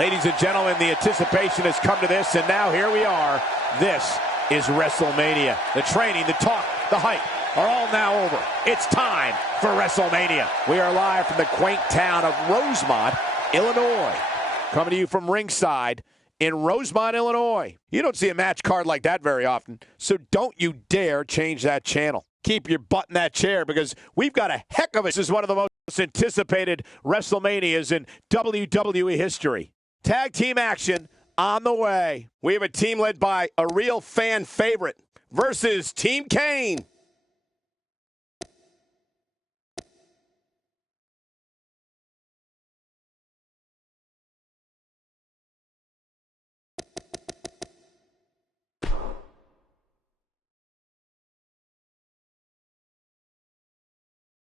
Ladies and gentlemen, the anticipation has come to this, and now here we are. This is WrestleMania. The training, the talk, the hype are all now over. It's time for WrestleMania. We are live from the quaint town of Rosemont, Illinois. Coming to you from ringside in Rosemont, Illinois. You don't see a match card like that very often, so don't you dare change that channel. Keep your butt in that chair because we've got a heck of it. This is one of the most anticipated WrestleManias in WWE history. Tag team action on the way. We have a team led by a real fan favorite versus Team Kane.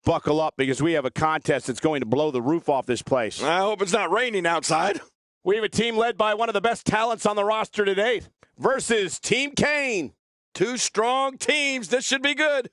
Buckle up because we have a contest that's going to blow the roof off this place. I hope it's not raining outside. We have a team led by one of the best talents on the roster to date versus Team Kane. Two strong teams. This should be good.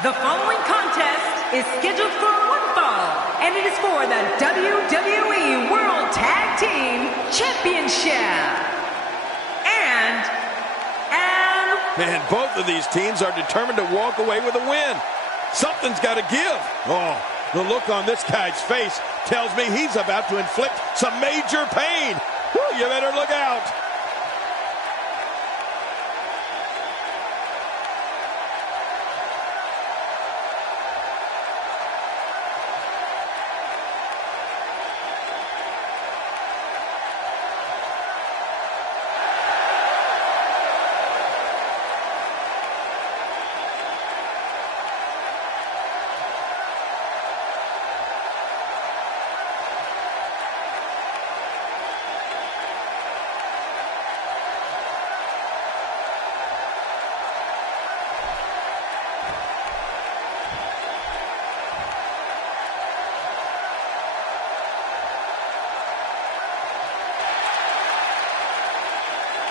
The following contest is scheduled for one fall, and it is for the WWE World Tag Team Championship. And Man, both of these teams are determined to walk away with a win. Something's got to give. Oh, the look on this guy's face tells me he's about to inflict some major pain. Whew, you better look out.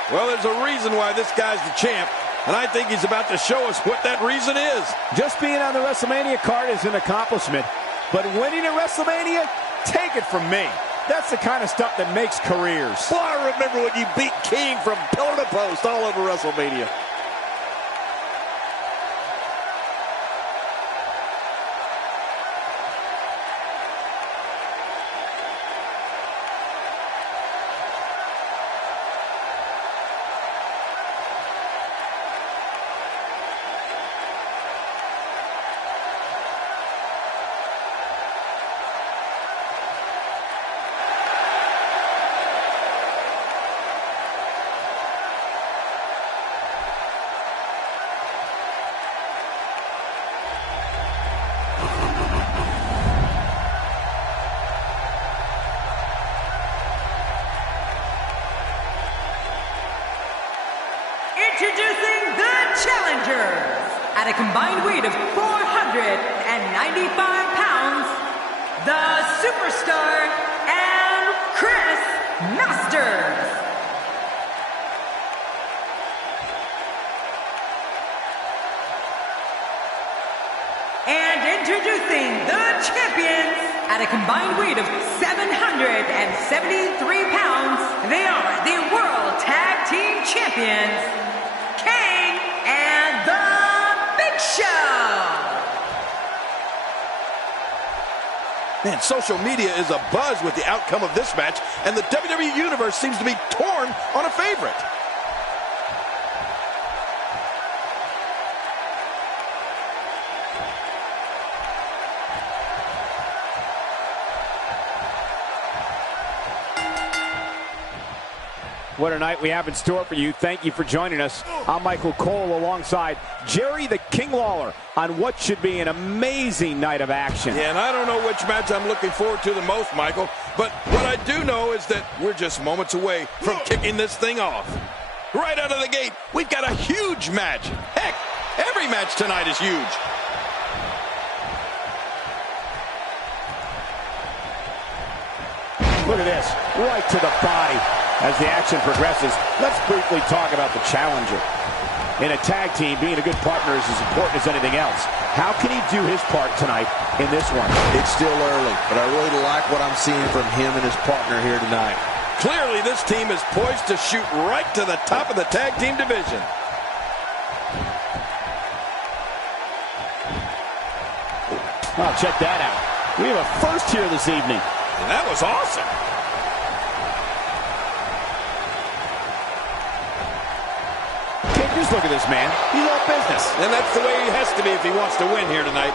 Well, there's a reason why this guy's the champ, and I think he's about to show us what that reason is. Just being on the WrestleMania card is an accomplishment, but winning at WrestleMania, take it from me. That's the kind of stuff that makes careers. Well, I remember when you beat King from pillar to post all over WrestleMania. Introducing the challengers. At a combined weight of 495 pounds, the Superstar and Chris Masters. And introducing the champions at a combined weight of 773 pounds, they are the World Tag Team Champions, Kane and the Big Show. Man, social media is abuzz with the outcome of this match, and the WWE Universe seems to be torn on a favorite. What a night we have in store for you. Thank you for joining us. I'm Michael Cole alongside Jerry the King Lawler on what should be an amazing night of action. Yeah, and I don't know which match I'm looking forward to the most, Michael, but what I do know is that we're just moments away from kicking this thing off. Right out of the gate, we've got a huge match. Heck, every match tonight is huge. Look at this, right to the body. As the action progresses, let's briefly talk about the challenger. In a tag team, being a good partner is as important as anything else. How can he do his part tonight in this one? It's still early, but I really like what I'm seeing from him and his partner here tonight. Clearly, this team is poised to shoot right to the top of the tag team division. Oh, check that out. We have a first here this evening. And that was awesome. Just look at this man. He's all business. And that's the way he has to be if he wants to win here tonight.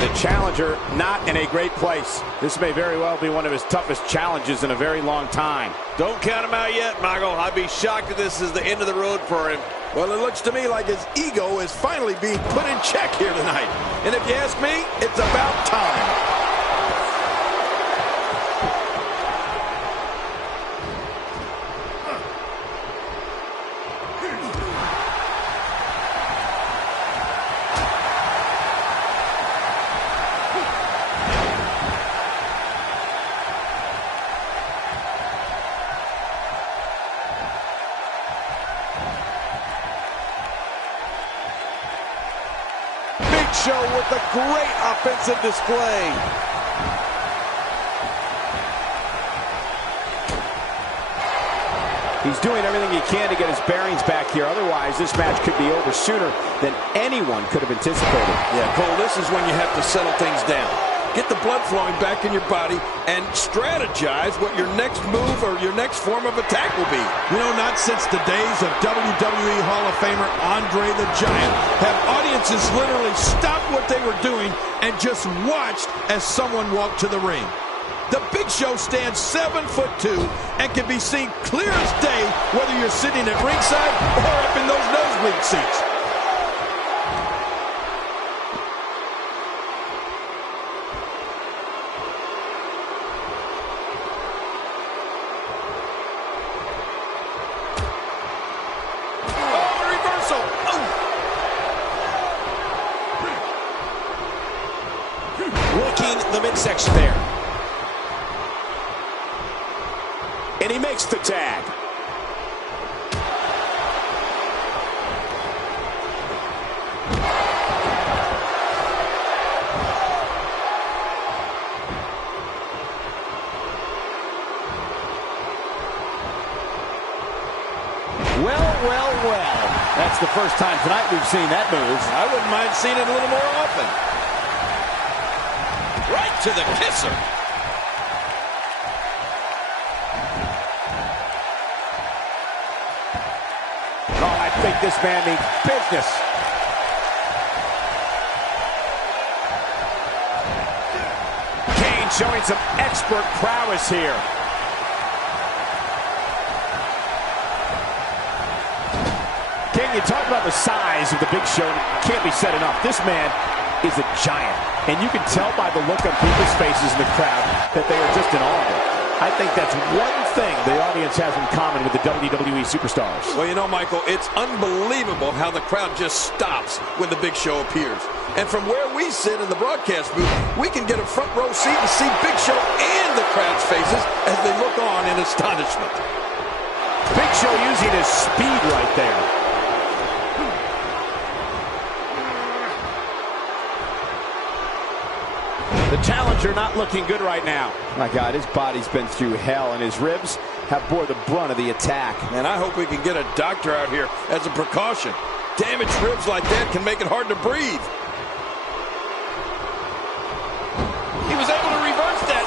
The challenger not in a great place. This may very well be one of his toughest challenges in a very long time. Don't count him out yet, Michael. I'd be shocked if this is the end of the road for him. Well, it looks to me like his ego is finally being put in check here tonight. And if you ask me, it's about time. Show with a great offensive display. He's doing everything he can to get his bearings back here. Otherwise, this match could be over sooner than anyone could have anticipated. Yeah, Cole, this is when you have to settle things down. Get the blood flowing back in your body and strategize what your next move or your next form of attack will be. You know, not since the days of WWE Hall of Famer Andre the Giant have audiences literally stopped what they were doing and just watched as someone walked to the ring. The Big Show stands 7'2" and can be seen clear as day whether you're sitting at ringside or up in those nosebleed seats. The midsection there. And he makes the tag. Well. That's the first time tonight we've seen that move. I wouldn't mind seeing it a little more often. Right to the kisser. Oh, I think this man means business. Kane showing some expert prowess here. King, you talk about the size of the Big Show. Can't be said enough. This man is a giant. And you can tell by the look on people's faces in the crowd that they are just in awe of him. I think that's one thing the audience has in common with the WWE superstars. Well, you know, Michael, it's unbelievable how the crowd just stops when the Big Show appears. And from where we sit in the broadcast booth, we can get a front row seat and see Big Show and the crowd's faces as they look on in astonishment. Big Show using his speed right there. The challenger not looking good right now. My God, his body's been through hell, and his ribs have bore the brunt of the attack. And I hope we can get a doctor out here as a precaution. Damaged ribs like that can make it hard to breathe. He was able to reverse that.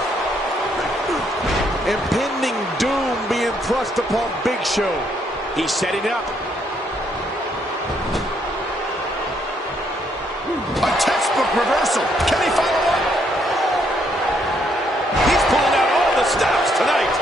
Impending doom being thrust upon Big Show. He's setting it up. A textbook reversal. Can he follow up? He's pulling out all the stops tonight.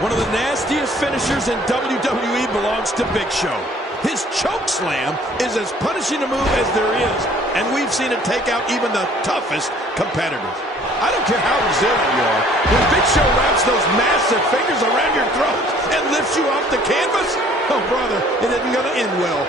One of the nastiest finishers in WWE belongs to Big Show. His choke slam is as punishing a move as there is, and we've seen it take out even the toughest competitors. I don't care how resilient you are. When Big Show wraps those massive fingers around your throat and lifts you off the canvas, oh, brother, it isn't going to end well.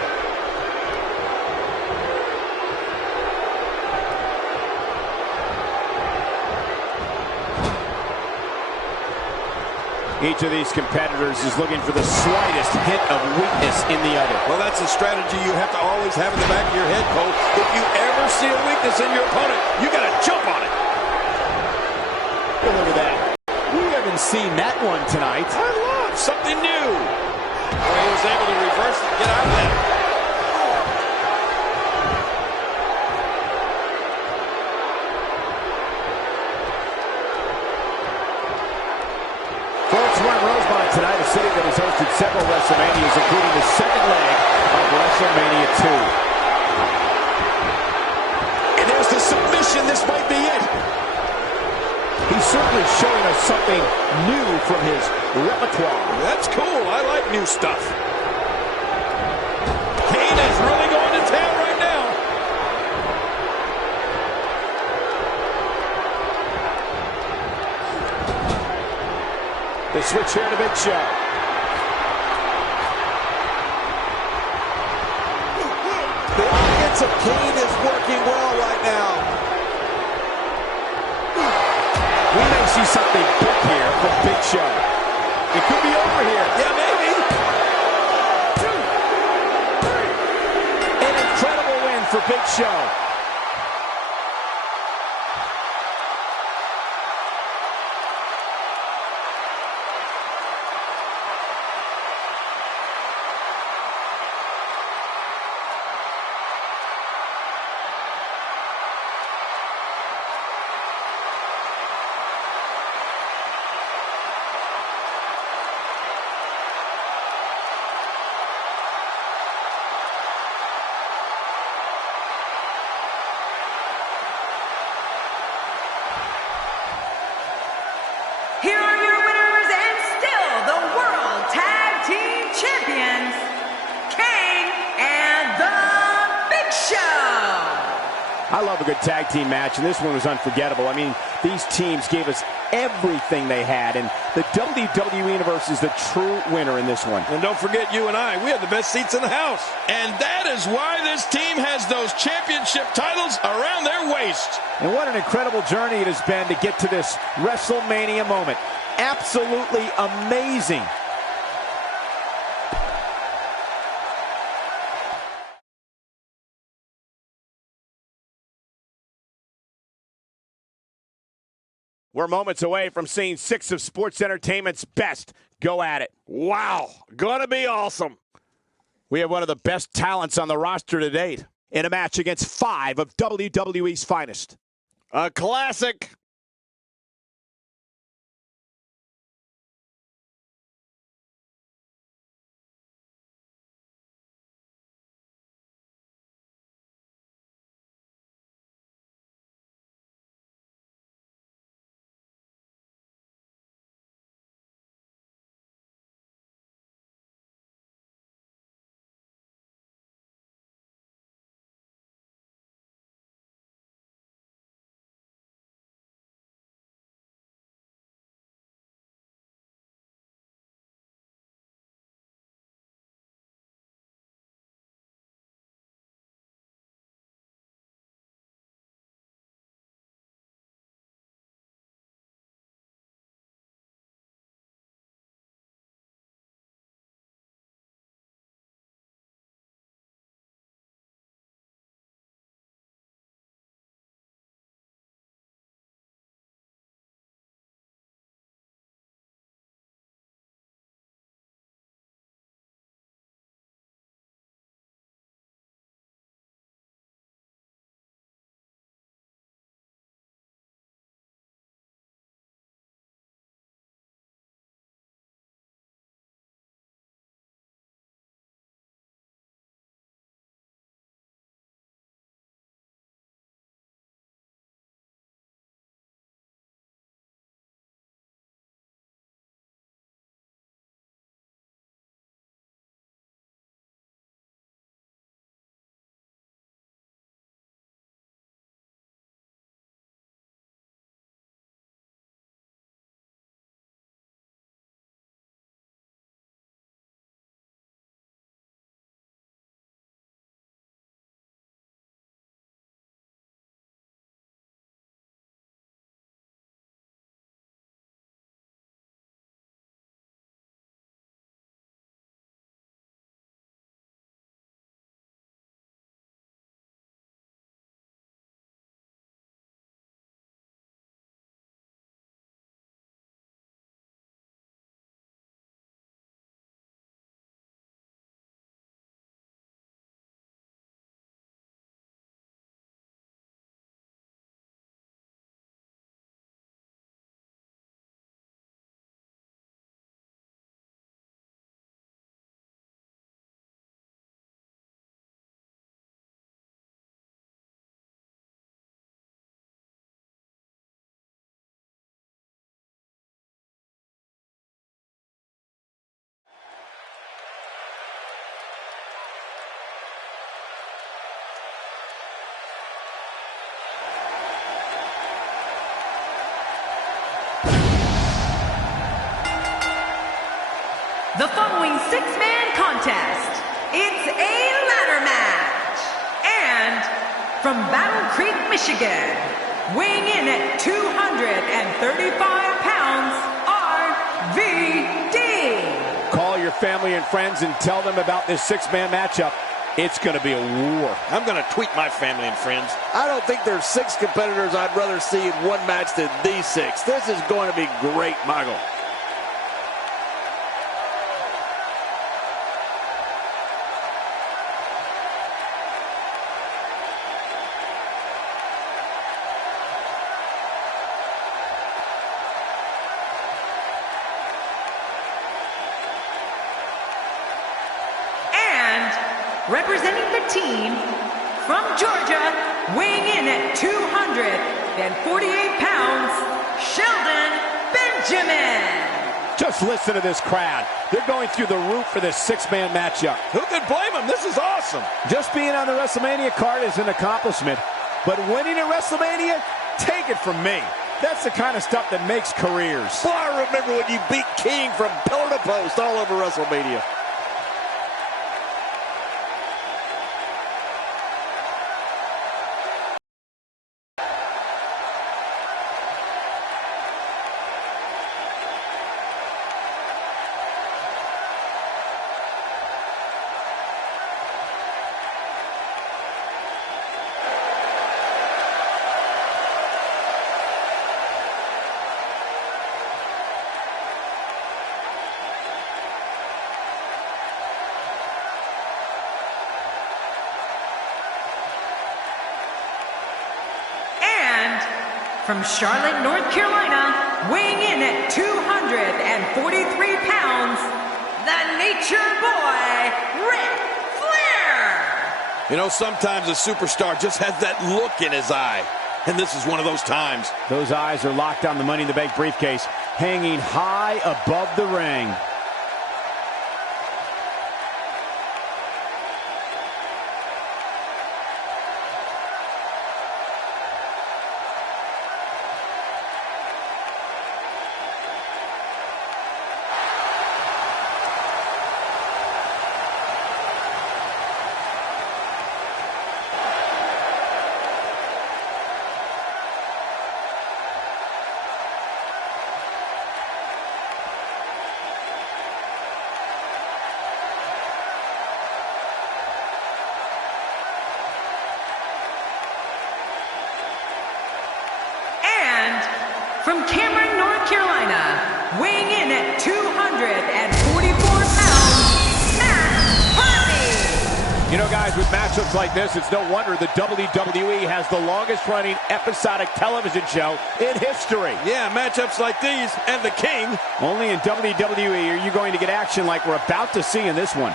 Each of these competitors is looking for the slightest hint of weakness in the other. Well, that's a strategy you have to always have in the back of your head, Cole. If you ever see a weakness in your opponent, you got to jump on it. Well, look at that. We haven't seen that one tonight. I love something new. Well, he was able to reverse it and get out of that. Tonight, a city that has hosted several WrestleManias, including the second leg of WrestleMania 2. And there's the submission. This might be it. He's certainly showing us something new from his repertoire. That's cool. I like new stuff. Kane is really going to town right now. The switch here to Big Show. The offense of Kane is working well right now. We may see something big here from Big Show. It could be over here. Yeah, maybe. 2, 3. An incredible win for Big Show. Here are your winners and still the World Tag Team Champions, Kane and the Big Show. I love a good tag team match, and this one was unforgettable. I mean, these teams gave us everything they had, and the WWE Universe is the true winner in this one. And don't forget, you and I, we have the best seats in the house. And that is why this team has those championship titles around their waist. And what an incredible journey it has been to get to this WrestleMania moment. Absolutely amazing. We're moments away from seeing 6 of sports entertainment's best go at it. Wow, gonna be awesome. We have one of the best talents on the roster to date in a match against 5 of WWE's finest. A classic. The following six-man contest, it's a ladder match. And from Battle Creek, Michigan, weighing in at 235 pounds, RVD. Call your family and friends and tell them about this six-man matchup. It's going to be a war. I'm going to tweet my family and friends. I don't think there's 6 competitors I'd rather see in one match than these 6. This is going to be great, Michael. Representing the team from Georgia, weighing in at 248 pounds, Shelton Benjamin. Just listen to this crowd. They're going through the roof for this six-man matchup. Who could blame them? This is awesome. Just being on the WrestleMania card is an accomplishment, but winning at WrestleMania, take it from me. That's the kind of stuff that makes careers. Well, I remember when you beat King from pillar to post all over WrestleMania. From Charlotte, North Carolina, weighing in at 243 pounds, the Nature Boy, Ric Flair. You know, sometimes a superstar just has that look in his eye, and this is one of those times. Those eyes are locked on the Money in the Bank briefcase, hanging high above the ring. From Cameron, North Carolina, weighing in at 244 pounds, Matt Hardy. You know, guys, with matchups like this, it's no wonder the WWE has the longest-running episodic television show in history. Yeah, matchups like these and the King. Only in WWE are you going to get action like we're about to see in this one.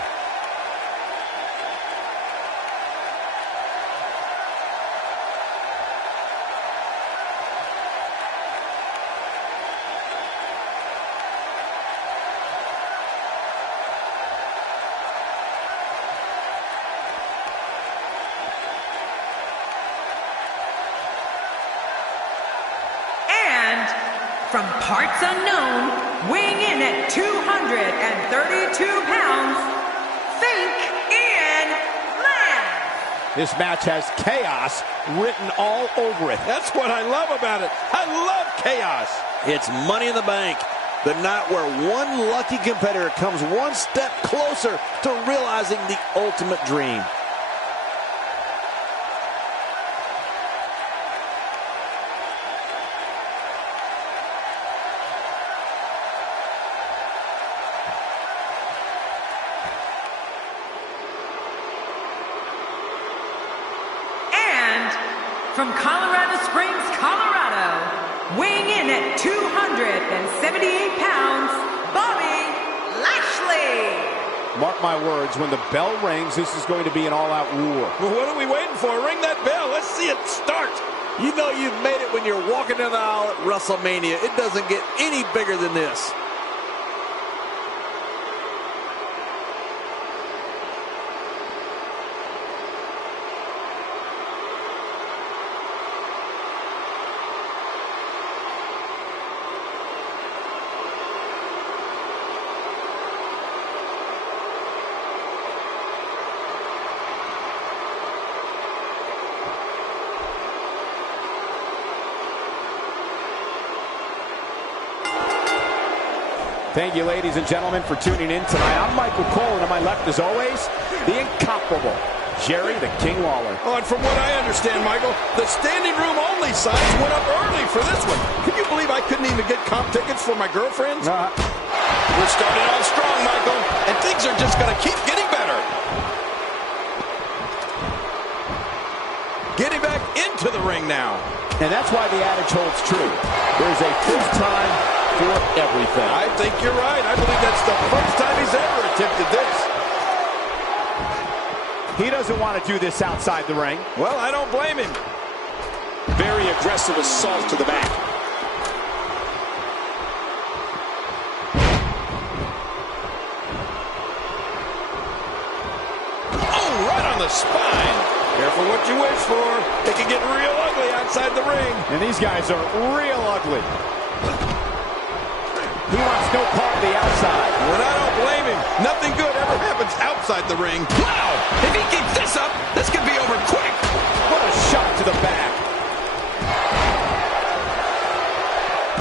From parts unknown, weighing in at 232 pounds, Fink Ian Lance. This match has chaos written all over it. That's what I love about it. I love chaos. It's Money in the Bank, the night where one lucky competitor comes one step closer to realizing the ultimate dream. From Colorado Springs, Colorado, weighing in at 278 pounds, Bobby Lashley. Mark my words, when the bell rings, this is going to be an all-out war. Well, what are we waiting for? Ring that bell. Let's see it start. You know you've made it when you're walking down the aisle at WrestleMania. It doesn't get any bigger than this. Thank you, ladies and gentlemen, for tuning in tonight. I'm Michael Cole, and to my left, as always, the incomparable Jerry the King Lawler. Oh, and from what I understand, Michael, the standing room only signs went up early for this one. Can you believe I couldn't even get comp tickets for my girlfriends? We're starting off strong, Michael, and things are just going to keep getting better. Getting back into the ring now. And that's why the adage holds true. There's a first time for everything. I think you're right. I believe that's the first time he's ever attempted this. He doesn't want to do this outside the ring. Well, I don't blame him. Very aggressive assault to the back. Oh, right on the spine. Careful what you wish for. It can get real ugly outside the ring. And these guys are real ugly. He wants no part of the outside. And I don't blame him. Nothing good ever happens outside the ring. Wow! If he keeps this up, this could be over quick. What a shot to the back.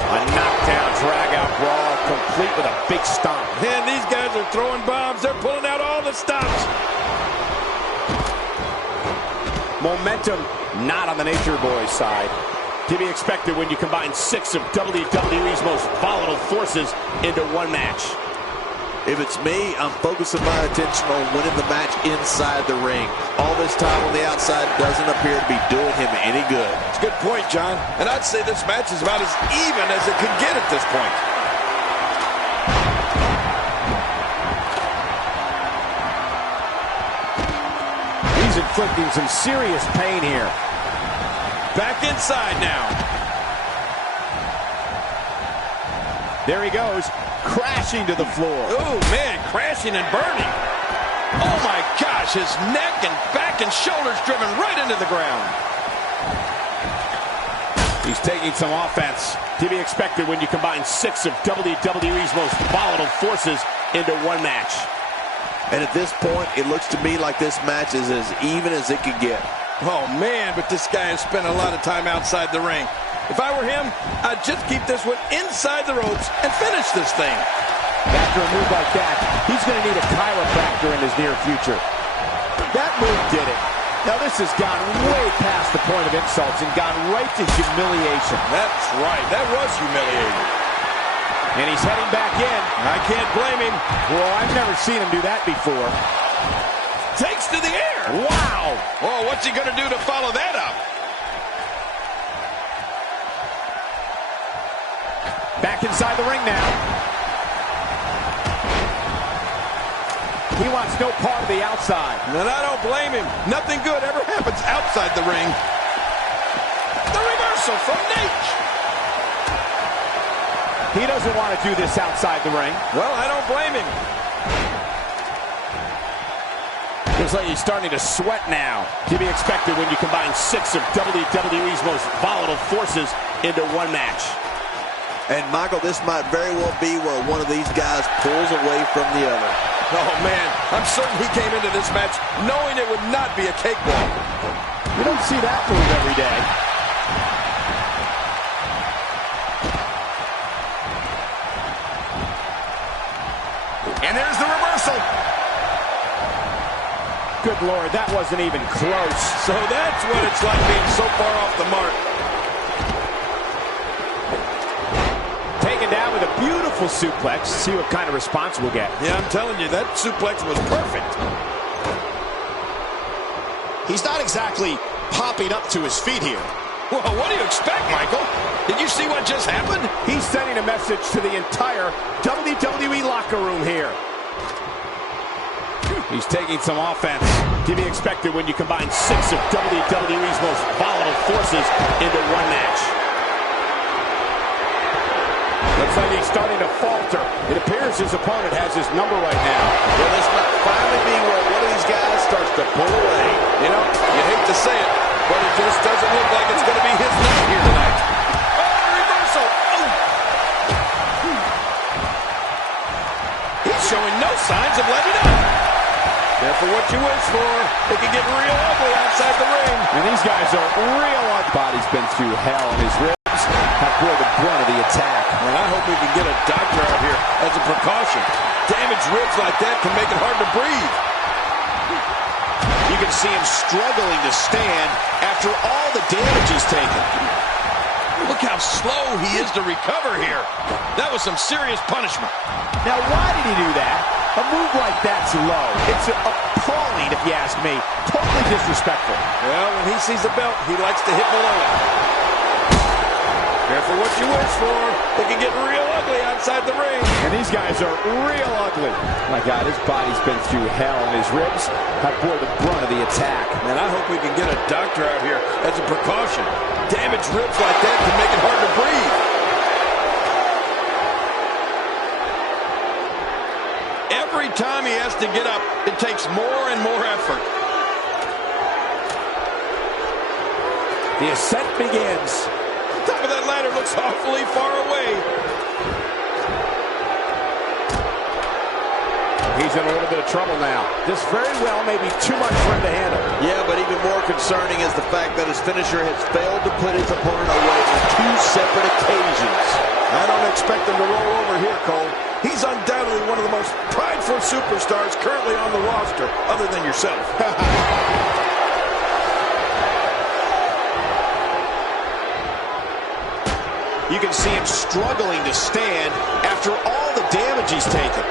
A knockdown, drag-out brawl, complete with a big stomp. And these guys are throwing bombs. They're pulling out all the stops. Momentum not on the Nature Boys side. To be expected when you combine 6 of WWE's most volatile forces into one match. If it's me, I'm focusing my attention on winning the match inside the ring. All this time on the outside doesn't appear to be doing him any good. It's a good point, John. And I'd say this match is about as even as it could get at this point. He's inflicting some serious pain here. Back inside now. There he goes, crashing to the floor. Oh, man, crashing and burning. Oh, my gosh, his neck and back and shoulders driven right into the ground. He's taking some offense. To be expected when you combine 6 of WWE's most volatile forces into one match. And at this point, it looks to me like this match is as even as it could get. Oh, man, but this guy has spent a lot of time outside the ring. If I were him, I'd just keep this one inside the ropes and finish this thing. After a move like that, he's going to need a chiropractor in his near future. That move did it. Now this has gone way past the point of insults and gone right to humiliation. That's right. That was humiliating. And he's heading back in. I can't blame him. Well, I've never seen him do that before. Takes to the air. Wow. Oh, what's he going to do to follow that up? Back inside the ring now. He wants no part of the outside. And I don't blame him. Nothing good ever happens outside the ring. The reversal from Nate. He doesn't want to do this outside the ring. Well, I don't blame him. Looks like he's starting to sweat now. To be expected when you combine 6 of WWE's most volatile forces into one match. And, Michael, this might very well be where one of these guys pulls away from the other. Oh, man, I'm certain he came into this match knowing it would not be a cakewalk. You don't see that move every day. And there's the reversal. Good Lord, that wasn't even close. So that's what it's like being so far off the mark. Taken down with a beautiful suplex. See what kind of response we'll get. Yeah, I'm telling you, that suplex was perfect. He's not exactly popping up to his feet here. Well, what do you expect, Michael? Did you see what just happened? He's sending a message to the entire WWE locker room here. He's taking some offense. To be expected when you combine 6 of WWE's most volatile forces into one match. Looks like he's starting to falter. It appears his opponent has his number right now. Well, this might finally be where one of these guys starts to pull away. You know, you hate to say it, but it just doesn't look like it's going to be his night here tonight. Oh, reversal. Oh. He's showing no signs of letting up. Careful what you wish for. It can get real ugly outside the ring. And these guys are real ugly. Body's been through hell, and his ribs have bore the brunt of the attack. And I hope we can get a doctor out here as a precaution. Damaged ribs like that can make it hard to breathe. You can see him struggling to stand after all the damage he's taken. Look how slow he is to recover here. That was some serious punishment. Now, why did he do that? A move like that's low. It's appalling, if you ask me. Totally disrespectful. Well, when he sees the belt, he likes to hit below it. Careful what you wish for. It can get real ugly outside the ring. And these guys are real ugly. My God, his body's been through hell, and his ribs have bore the brunt of the attack. And I hope we can get a doctor out here as a precaution. Damaged ribs like that can make it hard to breathe. Every time he has to get up, it takes more and more effort. The ascent begins. The top of that ladder looks awfully far away. He's in a little bit of trouble now. This very well may be too much for him to handle. Yeah, but even more concerning is the fact that his finisher has failed to put his opponent away on 2 separate occasions. I don't expect him to roll over here, Cole. He's undoubtedly one of the most prideful superstars currently on the roster, other than yourself. You can see him struggling to stand after all the damage he's taken.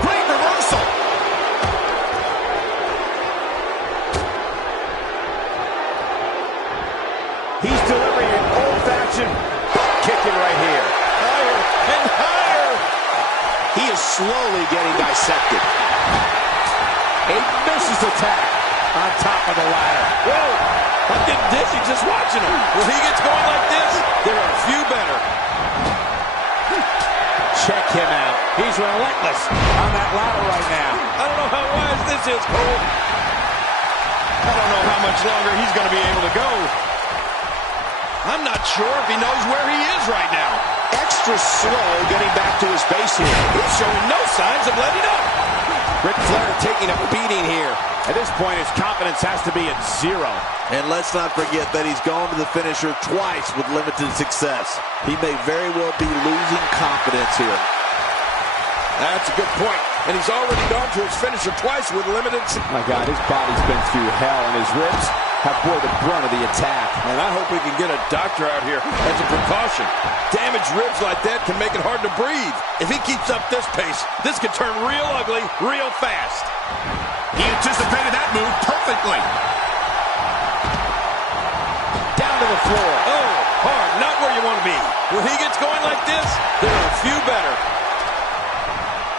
Great reversal. He's delivering an old-fashioned butt kicking right here. Higher and higher. He is slowly getting dissected. A vicious attack on top of the ladder. Whoa. I'm getting dizzy just watching him. When he gets going like this, there are a few better. Check him out. He's relentless on that ladder right now. I don't know how wise this is, Cole. I don't know how much longer he's going to be able to go. I'm not sure if he knows where he is right now. Extra slow getting back to his base here. He's showing no signs of letting up. Ric Flair taking a beating here. At this point, his confidence has to be at 0. And let's not forget that he's gone to the finisher twice with limited success. He may very well be losing confidence here. That's a good point. And he's already gone to his finisher twice with limited success. My God, his body's been through hell, and his ribs have bore the brunt of the attack. And I hope we can get a doctor out here as a precaution. Damaged ribs like that can make it hard to breathe. If he keeps up this pace, this could turn real ugly real fast. He anticipated that move perfectly. Down to the floor. Oh, hard, not where you want to be. When he gets going like this, there are a few better.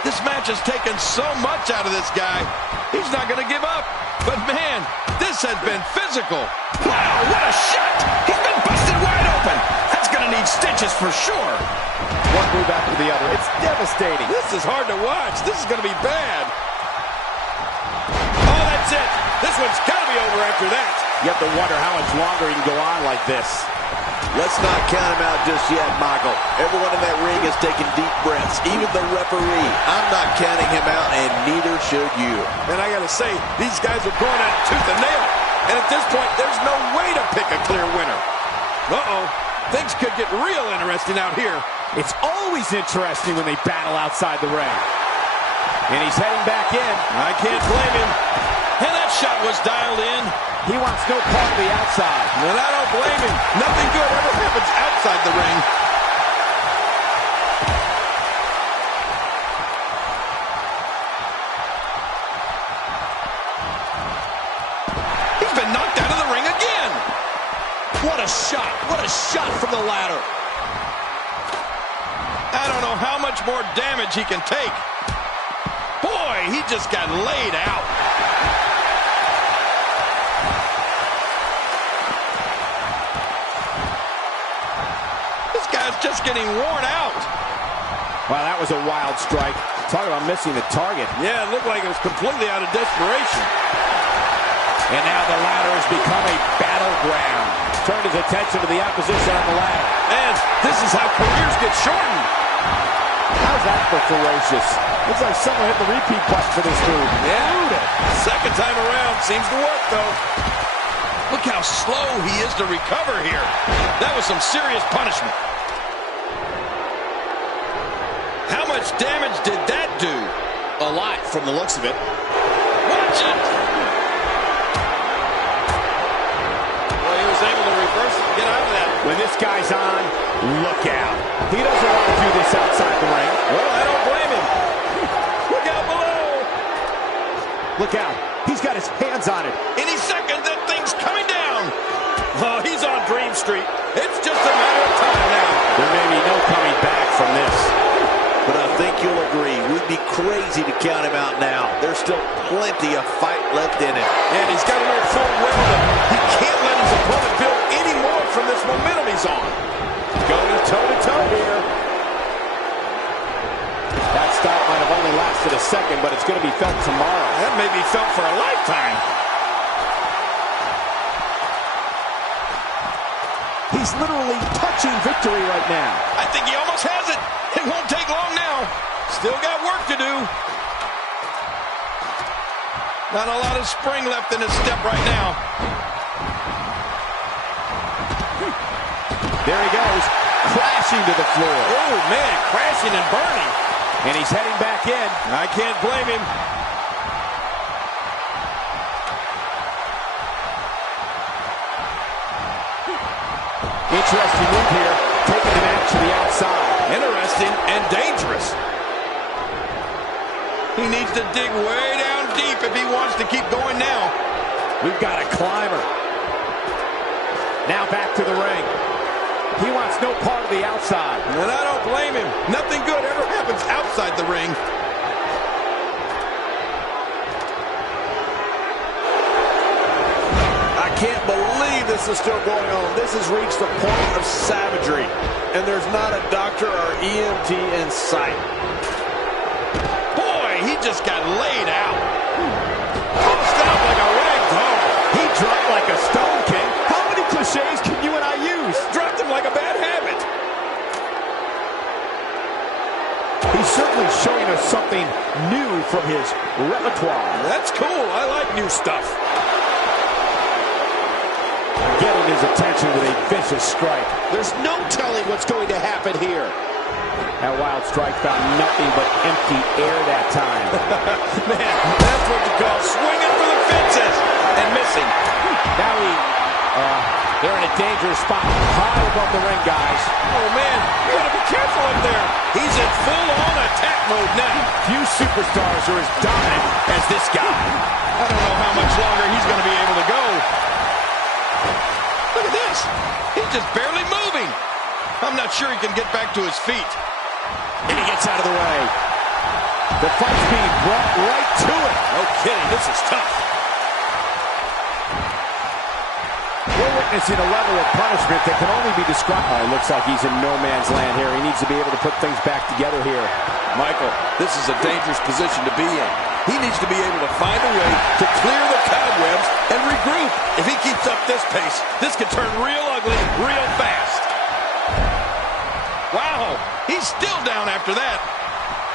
This match has taken so much out of this guy. He's not going to give up. But man, this has been physical. Wow, what a shot! He's been busted wide open. That's going to need stitches for sure. One move after the other. It's devastating. This is hard to watch. This is going to be bad. Oh, that's it. This one's got to be over after that. You have to wonder how much longer he can go on like this. Let's not count him out just yet, Michael. Everyone in that ring is taking deep breaths, even the referee. I'm not counting him out, and neither should you. And I got to say, these guys are going at it tooth and nail. And at this point, there's no way to pick a clear winner. Uh-oh. Things could get real interesting out here. It's always interesting when they battle outside the ring. And he's heading back in. I can't blame him. And that shot was dialed in. He wants no part of the outside. And I don't blame him. Nothing good ever happens outside the ring. He's been knocked out of the ring again. What a shot. What a shot from the ladder. I don't know how much more damage he can take. Boy, he just got laid out. This guy's just getting worn out. Wow, that was a wild strike. Talk about missing the target. Yeah, it looked like it was completely out of desperation. And now the ladder has become a battleground. Turned his attention to the opposition on the ladder. And this is how careers get shortened. How's that for ferocious? Looks like someone hit the repeat button for this move. Yeah. Second time around. Seems to work, though. Look how slow he is to recover here. That was some serious punishment. How much damage did that do? A lot from the looks of it. Watch it! Well, he was able to reverse it and get out of that. When this guy's on, look out. He doesn't want to do this outside the ring. Well, I don't blame him. Look out below. Look out. He's got his hands on it. Any second, that thing's coming down. Oh, he's on Dream Street. It's just a matter of time now. There may be no coming back from this. But I think you'll agree, we'd be crazy to count him out now. There's still plenty of fight left in it. And he's got to know full well that he can't let his opponent build any more from this momentum he's on. Going toe-to-toe here. That stop might have only lasted a second, but it's going to be felt tomorrow. That may be felt for a lifetime. He's literally touching victory right now. I think he almost has it. It won't take long now. Still got work to do. Not a lot of spring left in his step right now. There he goes, crashing to the floor. Oh, man, crashing and burning. And he's heading back in. I can't blame him. Interesting move here, taking the match to the outside. Interesting and dangerous. He needs to dig way down deep if he wants to keep going now. We've got a climber. Now back to the ring. He wants no part of the outside. And I don't blame him. Nothing good ever happens outside the ring. I can't believe this is still going on. This has reached the point of savagery, and there's not a doctor or EMT in sight. Boy, he just got laid out. Tossed out like a rag doll. He dropped like a stone, King. How many cliches can you and I use? Dropped him like a bad habit. He's certainly showing us something new from his repertoire. That's cool. I like new stuff. Getting his attention with a vicious strike. There's no telling what's going to happen here. That wild strike found nothing but empty air that time. Man, that's what you call swinging for the fences and missing. Now they're in a dangerous spot, high above the ring, guys. Oh, man, you got to be careful up there. He's in full-on attack mode now. Few superstars are as dominant as this guy. I don't know how much longer he's going to be able to go. Look at this. He's just barely moving. I'm not sure he can get back to his feet. And he gets out of the way. The fight's being brought right to it. No kidding, this is tough. We're witnessing a level of punishment that can only be described. It looks like he's in no man's land here. He needs to be able to put things back together here. Michael, this is a dangerous position to be in. He needs to be able to find a way to clear the cobwebs and regroup. If he keeps up this pace, this could turn real ugly real fast. Wow, he's still down after that.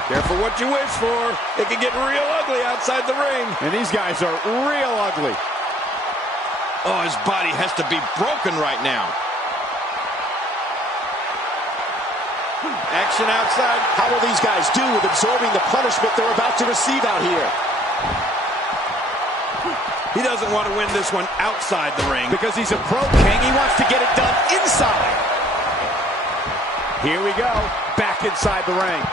Careful what you wish for. It can get real ugly outside the ring. And these guys are real ugly. Oh, his body has to be broken right now. Action outside. How will these guys do with absorbing the punishment they're about to receive out here? He doesn't want to win this one outside the ring. Because he's a pro, King. He wants to get it done inside. Here we go. Back inside the ring.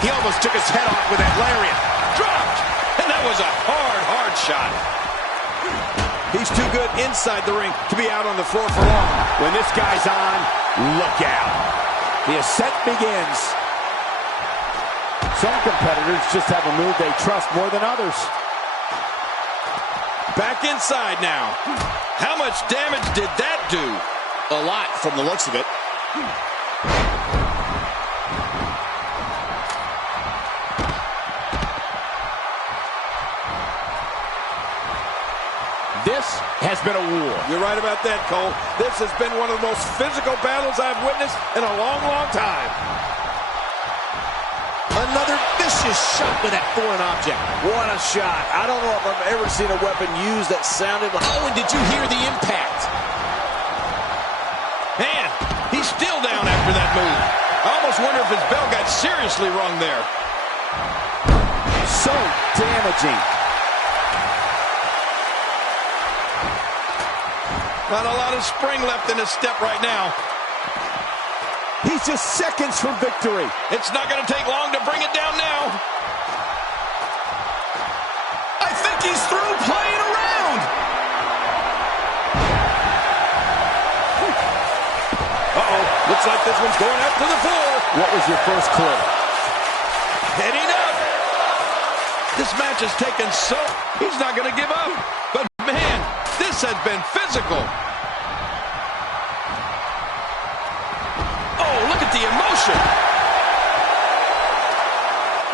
He almost took his head off with that lariat. Dropped. And that was a hard shot. He's too good inside the ring to be out on the floor for long. When this guy's on, look out. The ascent begins. Some competitors just have a move they trust more than others. Back inside now. How much damage did that do? A lot from the looks of it. This has been a war. You're right about that, Cole. This has been one of the most physical battles I've witnessed in a long time. Another vicious shot with that foreign object. What a shot. I don't know if I've ever seen a weapon used that sounded like... Oh, and did you hear the impact? Man, he's still down after that move. I almost wonder if his bell got seriously wrong there. So damaging. Not a lot of spring left in his step right now. He's just seconds from victory. It's not going to take long to bring it down now. I think he's through playing around. Uh-oh, looks like this one's going up to the floor. What was your first clue? Heading up. This match has taken so... He's not going to give up. But, man, this has been physical. Oh, look at the emotion.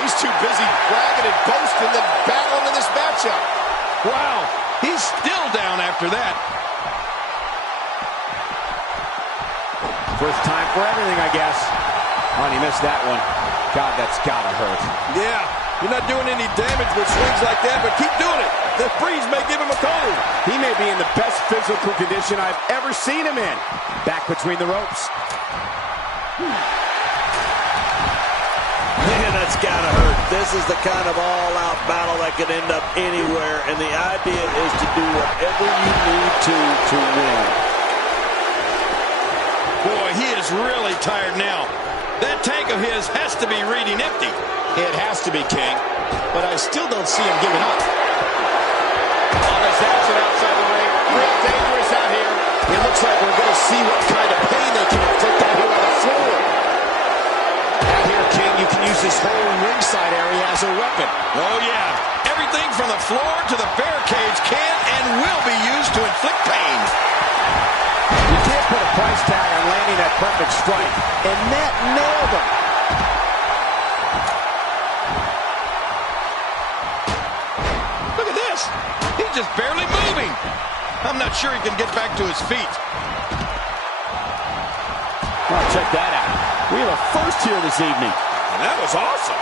He's too busy bragging and boasting than battling in this matchup. Wow, he's still down after that. First time for everything, I guess. Oh, and he missed that one. God, that's gotta hurt. Yeah, you're not doing any damage with swings like that, but keep doing it. The breeze may give him a cold. He may be in the best physical condition I've ever seen him in. Back between the ropes. Man, that's gotta hurt. This is the kind of all-out battle that could end up anywhere, and the idea is to do whatever you need to win. Boy, he is really tired now. That tank of his has to be reading empty. It has to be, King, but I still don't see him giving up. On this action outside the ring, real dangerous out here. It looks like we're going to see what kind of pain they can inflict out here on the floor. Out here, King, you can use this whole ringside area as a weapon. Oh, yeah. Everything from the floor to the barricades can and will be used to inflict pain. You can't put a price tag on landing that perfect strike, and that nailed him. Look at this. He's just barely moving. I'm not sure he can get back to his feet. Oh, check that out. We have a first here this evening. And that was awesome.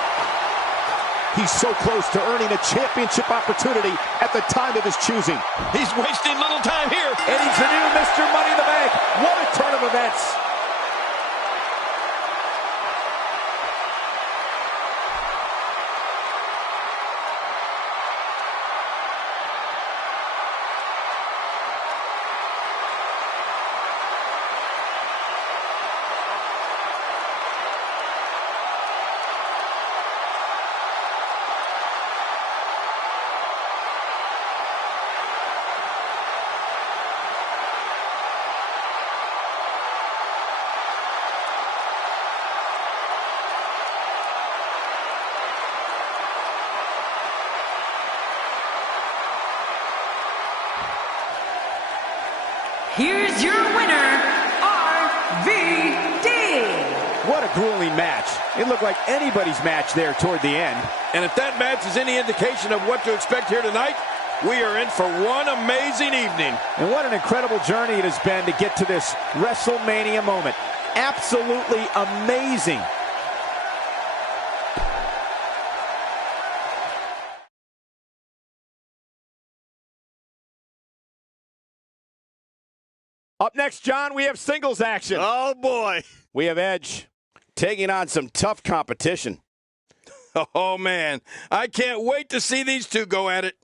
He's so close to earning a championship opportunity at the time of his choosing. He's wasting little time here. And he's the new Mr. Money in the Bank. What a turn of events. Here's your winner, RVD. What a grueling match. It looked like anybody's match there toward the end. And if that match is any indication of what to expect here tonight, we are in for one amazing evening. And what an incredible journey it has been to get to this WrestleMania moment. Absolutely amazing. Up next, John, we have singles action. Oh, boy. We have Edge taking on some tough competition. Oh, man. I can't wait to see these two go at it.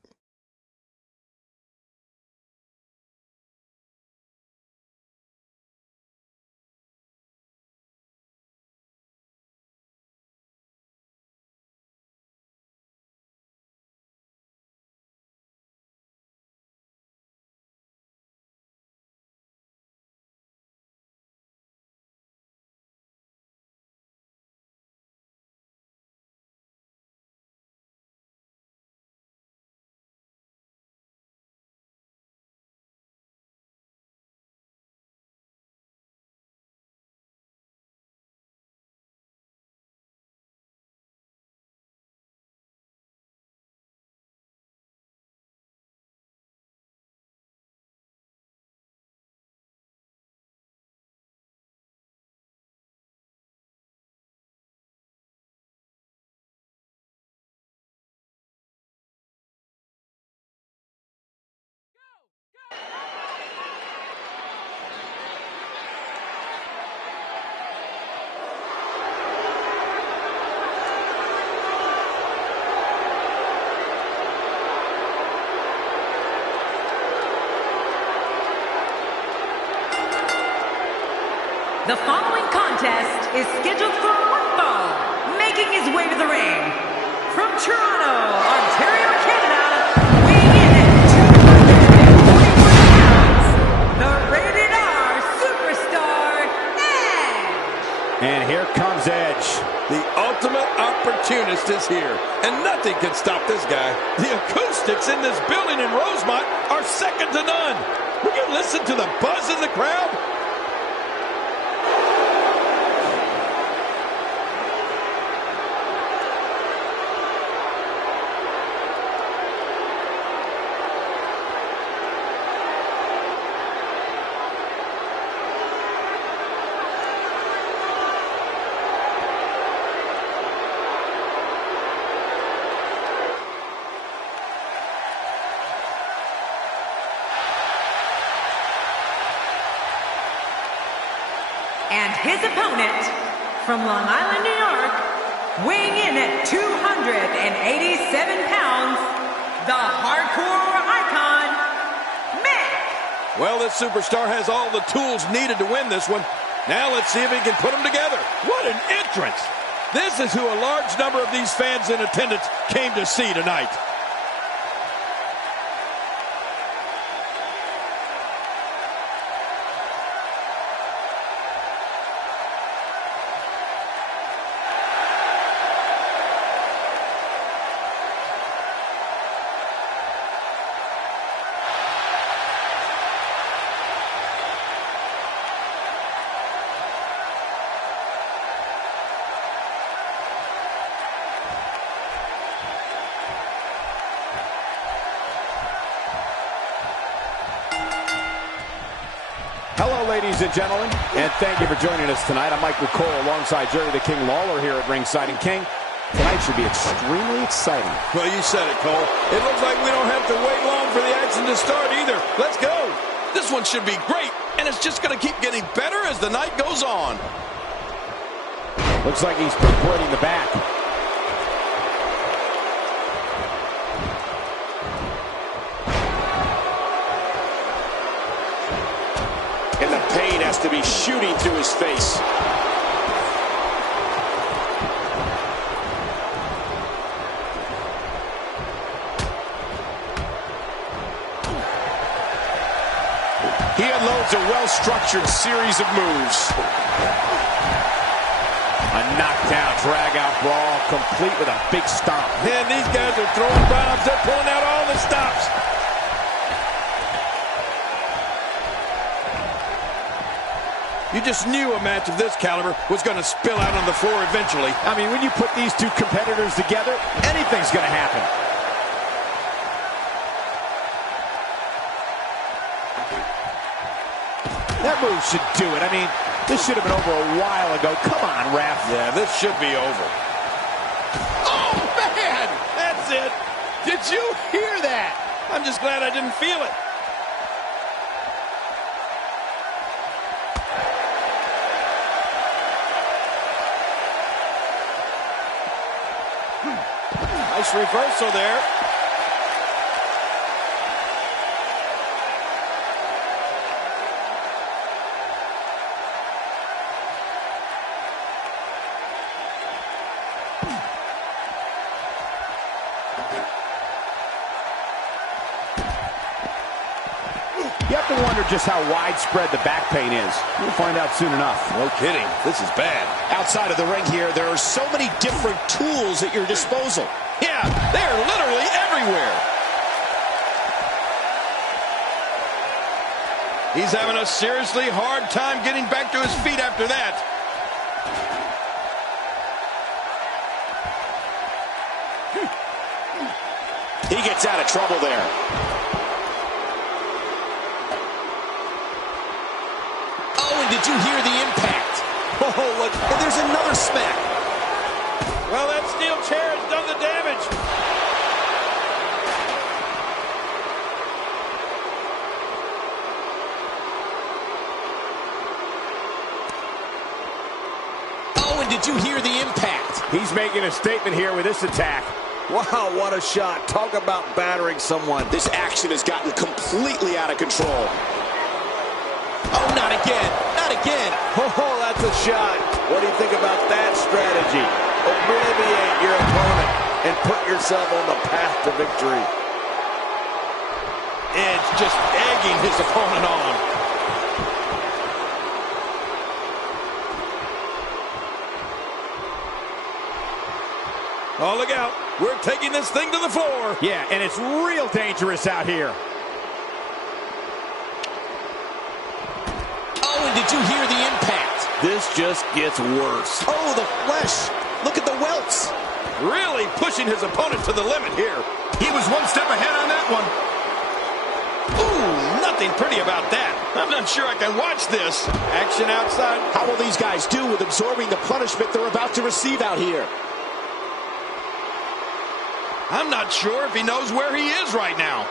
The following contest is scheduled for one fall. Making his way to the ring from Toronto, Ontario, Canada, weighing in at 241 pounds, the Rated R Superstar, Edge. And here comes Edge. The ultimate opportunist is here, and nothing can stop this guy. The acoustics in this building in Rosemont are second to none. Will you listen to the buzz in the crowd? And his opponent, from Long Island, New York, weighing in at 287 pounds, the hardcore icon, Mick. Well, this superstar has all the tools needed to win this one. Now let's see if he can put them together. What an entrance! This is who a large number of these fans in attendance came to see tonight. Hello, ladies and gentlemen, and thank you for joining us tonight. I'm Michael Cole alongside Jerry the King Lawler here at ringside. And King, tonight should be extremely exciting. Well, you said it, Cole. It looks like we don't have to wait long for the action to start either. Let's go. This one should be great, and it's just going to keep getting better as the night goes on. Looks like he's pinpointing the back. And the pain has to be shooting through his face. He unloads a well-structured series of moves. A knockdown, drag-out brawl, complete with a big stomp. Man, these guys are throwing bombs. They're pulling out all the stops. You just knew a match of this caliber was going to spill out on the floor eventually. I mean, when you put these two competitors together, anything's going to happen. That move should do it. I mean, this should have been over a while ago. Come on, ref. Yeah, this should be over. Oh, man! That's it. Did you hear that? I'm just glad I didn't feel it. Nice reversal there. You have to wonder just how widespread the back pain is. We'll find out soon enough. No kidding. This is bad. Outside of the ring here, there are so many different tools at your disposal. Yeah, they're literally everywhere. He's having a seriously hard time getting back to his feet after that. He gets out of trouble there. Oh, and did you hear the impact? Oh, look, and there's another smack. Well, that steel chair has done the damage. Oh, and did you hear the impact? He's making a statement here with this attack. Wow, what a shot. Talk about battering someone. This action has gotten completely out of control. Oh, not again. Not again. Oh, that's a shot. What do you think about that strategy? Obliviate your opponent and put yourself on the path to victory. Edge just egging his opponent on. Oh, look out. We're taking this thing to the floor. Yeah, and it's real dangerous out here. Oh, and did you hear the impact? This just gets worse. Oh, the flesh. Look at the welts. Really pushing his opponent to the limit here. He was one step ahead on that one. Ooh, nothing pretty about that. I'm not sure I can watch this. Action outside. How will these guys do with absorbing the punishment they're about to receive out here? I'm not sure if he knows where he is right now.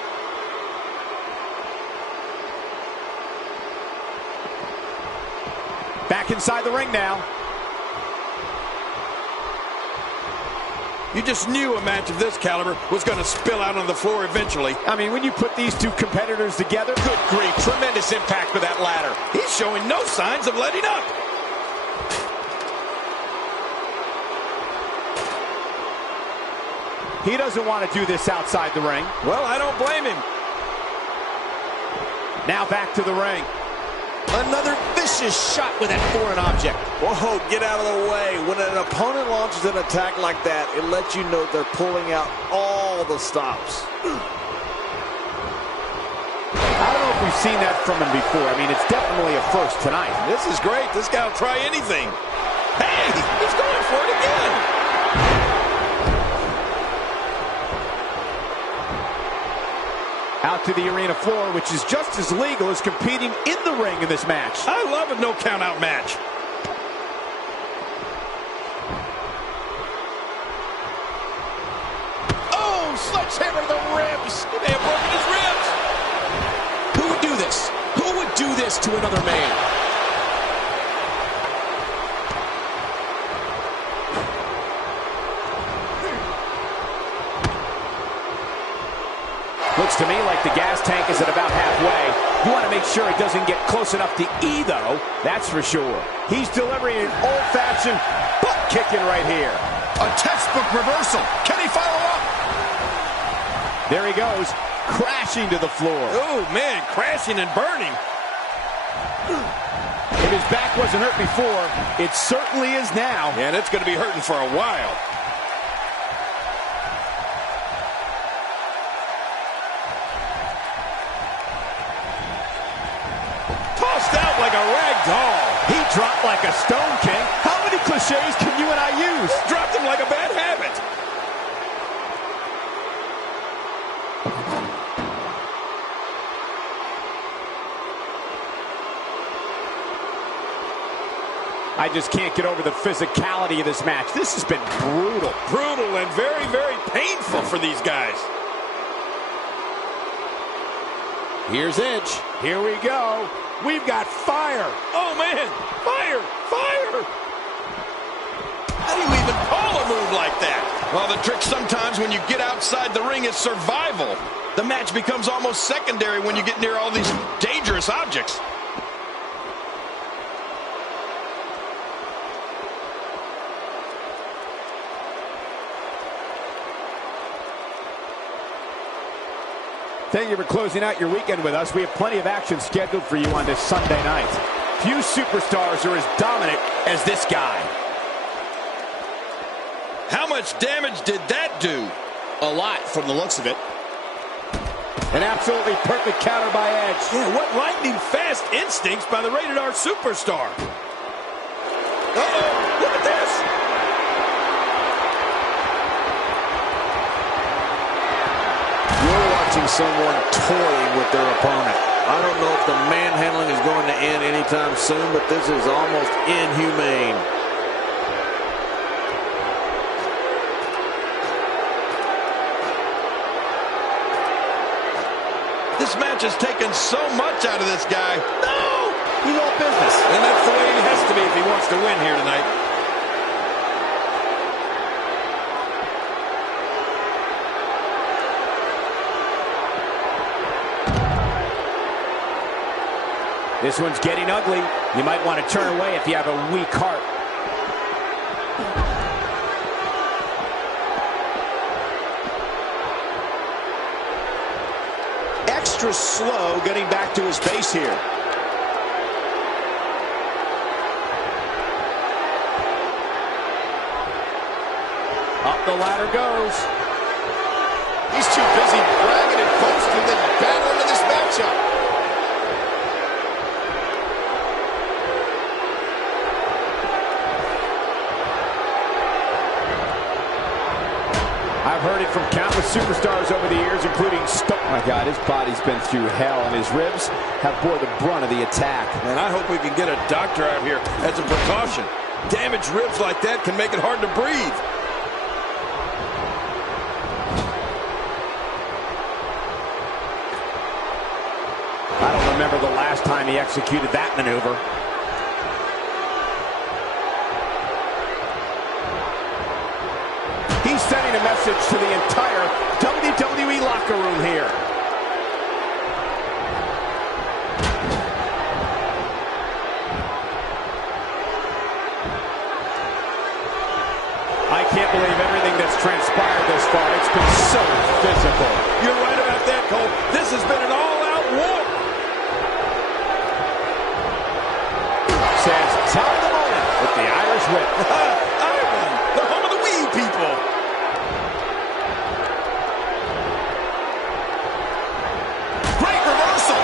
Back inside the ring now. You just knew a match of this caliber was going to spill out on the floor eventually. I mean, when you put these two competitors together, Good grief, tremendous impact with that ladder. He's showing no signs of letting up. he doesn't want to do this outside the ring. Well, I don't blame him. Now back to the ring. Another vicious shot with that foreign object. Whoa, get out of the way. When an opponent launches an attack like that, it lets you know they're pulling out all the stops. I don't know if we've seen that from him before. I mean, it's definitely a first tonight. This is great. This guy will try anything. Hey, he's going for it again. Out to the arena floor, which is just as legal as competing in the ring in this match. I love a no count-out match. Oh, sledgehammer to the ribs. He may have broken his ribs. Who would do this? Who would do this to another man? Looks to me like the gas tank is at about halfway. You want to make sure it doesn't get close enough to E, though. That's for sure. He's delivering an old-fashioned butt kicking right here. A textbook reversal. Can he follow up? There he goes, crashing to the floor. Oh, man, crashing and burning. If his back wasn't hurt before, it certainly is now. And it's going to be hurting for a while. Tossed out like a rag doll. He dropped like a stone, King. How many cliches can you and I use? Dropped him like a bad habit. I just can't get over the physicality of this match. This has been brutal. Brutal and very, very painful for these guys. Here's Edge. Here we go. We've got fire. Oh, man. Fire. Fire. How do you even call a move like that? Well, the trick sometimes when you get outside the ring is survival. The match becomes almost secondary when you get near all these dangerous objects. Thank you for closing out your weekend with us. We have plenty of action scheduled for you on this Sunday night. Few superstars are as dominant as this guy. How much damage did that do? A lot from the looks of it. An absolutely perfect counter by Edge. Yeah, what lightning fast instincts by the rated R superstar. Uh-oh, look at this. You're watching someone toying with their opponent. I don't know if the manhandling is going to end anytime soon, but this is almost inhumane. This match has taken so much out of this guy. No! He's all business. And that's the way it has to be if he wants to win here tonight. This one's getting ugly. You might want to turn away if you have a weak heart. Extra slow getting back to his base here. Up the ladder goes. He's too busy bragging and boasting than battling in this matchup. I've heard it from countless superstars over the years, including Oh my God, his body's been through hell, and his ribs have bore the brunt of the attack. And I hope we can get a doctor out here as a precaution. Damaged ribs like that can make it hard to breathe. I don't remember the last time he executed that maneuver. He's sending a message to the entire WWE locker room here. I can't believe everything that's transpired this far. It's been so physical. You're right about that, Cole. This has been an all-out war. Says, tell the moment with the Irish whip. Ireland, the home of the wee people. Great reversal.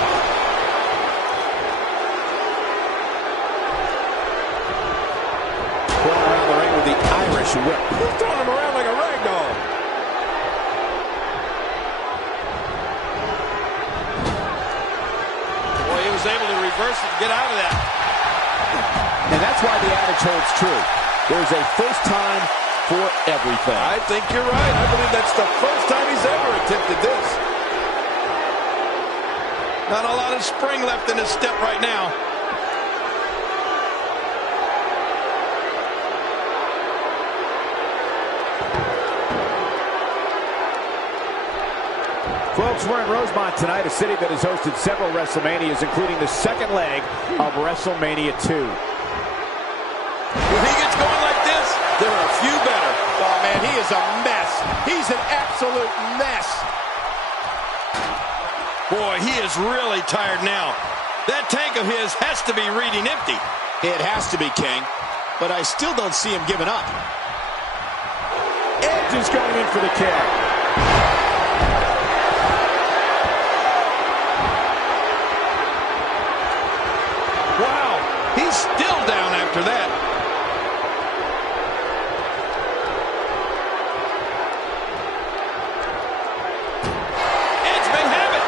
Going around the ring with the Irish whip. He's throwing him around like a rag doll. Boy, he was able to reverse it and get out of that. And that's why the adage holds true. There's a first time for everything. I think you're right. I believe that's the first time he's ever attempted this. Not a lot of spring left in his step right now. Folks, we're in Rosemont tonight, a city that has hosted several WrestleManias, including the second leg of WrestleMania 2. When he gets going like this, there are a few better. Oh, man, he is a mess. He's an absolute mess. Boy, he is really tired now. That tank of his has to be reading empty. It has to be, King. But I still don't see him giving up. Edge is going in for the kill. Wow, he's still down after that. Edge may have it.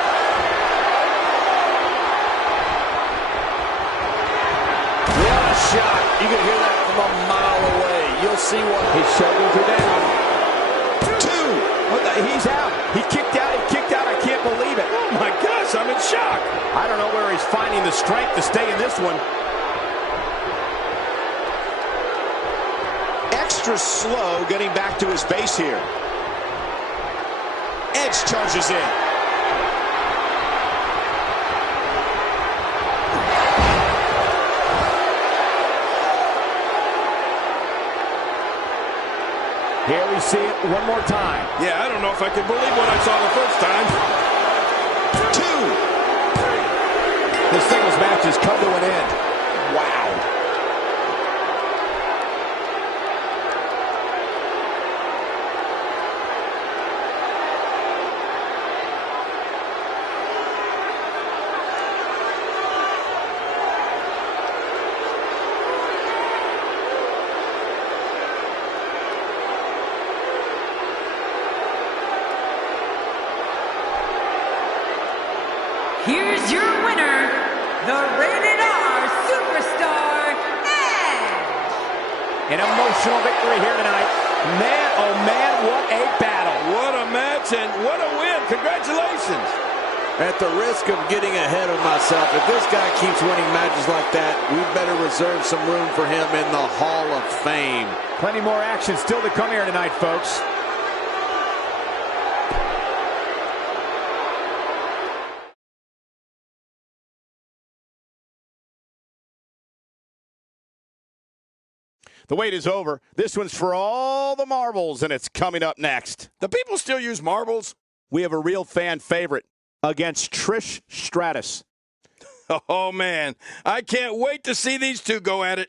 What a shot. You can hear that from a mile away. You'll see what His shoulders are down. 2. He's out. He kicked out. He kicked out. I can't believe it. Oh my gosh, I'm in shock. I don't know where he's finding the strength to stay in this one. Extra slow getting back to his base here. Edge charges in. Here we see it one more time. Yeah, I don't know if I can believe what I saw the first time. 2. The singles match has come to an end. Wow. Here's your winner, the Rated R Superstar, Edge. An emotional victory here tonight. Man, oh man, what a battle. What a match and what a win. Congratulations. At the risk of getting ahead of myself, if this guy keeps winning matches like that, we better reserve some room for him in the Hall of Fame. Plenty more action still to come here tonight, folks. The wait is over. This one's for all the marbles, and it's coming up next. Do people still use marbles? We have a real fan favorite against Trish Stratus. Oh, man. I can't wait to see these two go at it.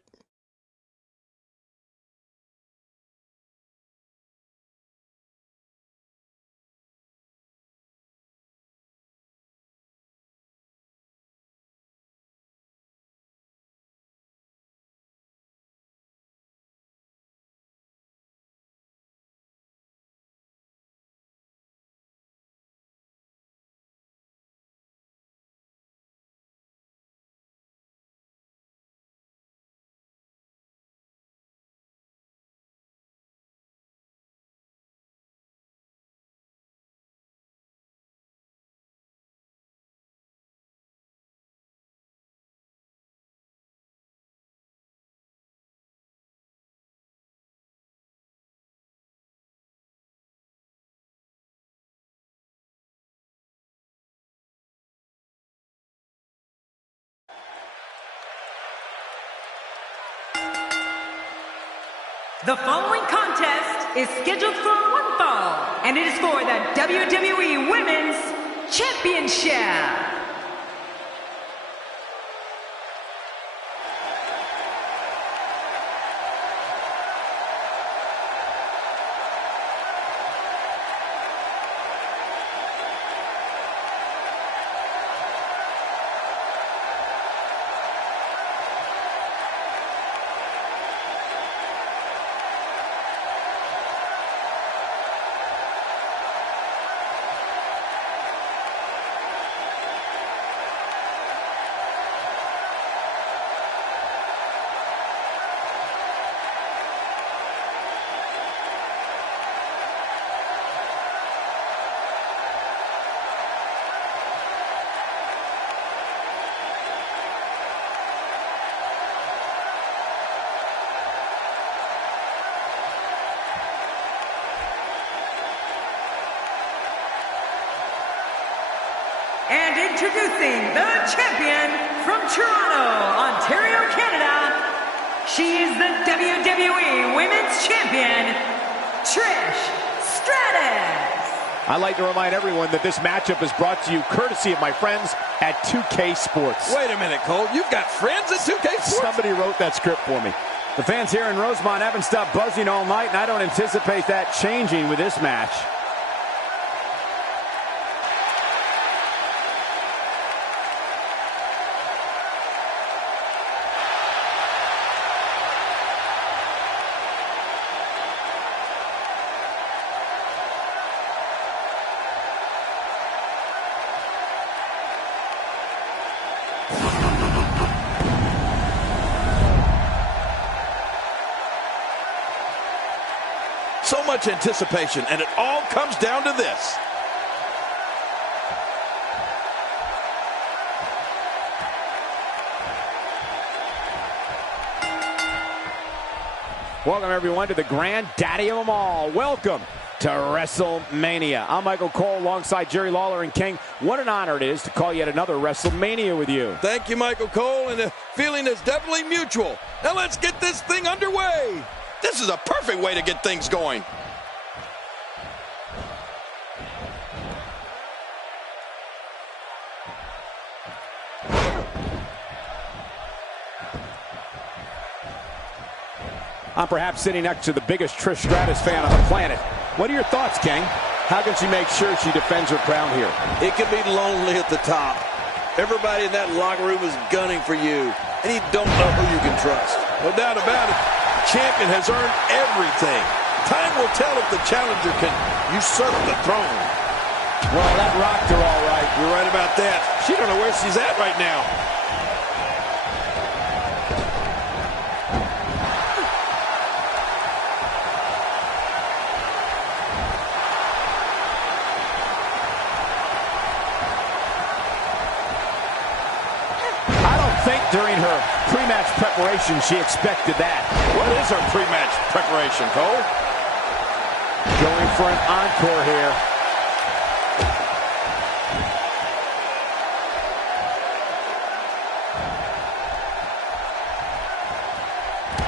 The following contest is scheduled for one fall, and it is for the WWE Women's Championship. And introducing the champion from Toronto, Ontario, Canada, she is the WWE Women's Champion, Trish Stratus. I'd like to remind everyone that this matchup is brought to you courtesy of my friends at 2K Sports. Wait a minute, Cole. You've got friends at 2K Sports? Somebody wrote that script for me. The fans here in Rosemont haven't stopped buzzing all night, and I don't anticipate that changing with this match. So much anticipation, and it all comes down to this. Welcome, everyone, to the granddaddy of them all. Welcome to WrestleMania. I'm Michael Cole alongside Jerry Lawler and King. What an honor it is to call yet another WrestleMania with you. Thank you, Michael Cole, and the feeling is definitely mutual. Now let's get this thing underway. This is a perfect way to get things going. I'm perhaps sitting next to the biggest Trish Stratus fan on the planet. What are your thoughts, King? How can she make sure she defends her crown here? It can be lonely at the top. Everybody in that locker room is gunning for you, and you don't know who you can trust. No doubt about it. Champion has earned everything. Time will tell if the challenger can usurp the throne. Well, that rocked her all right. You're right about that. She don't know where she's at right now. During her pre-match preparation, she expected that. What is her pre-match preparation, Cole? Going for an encore here.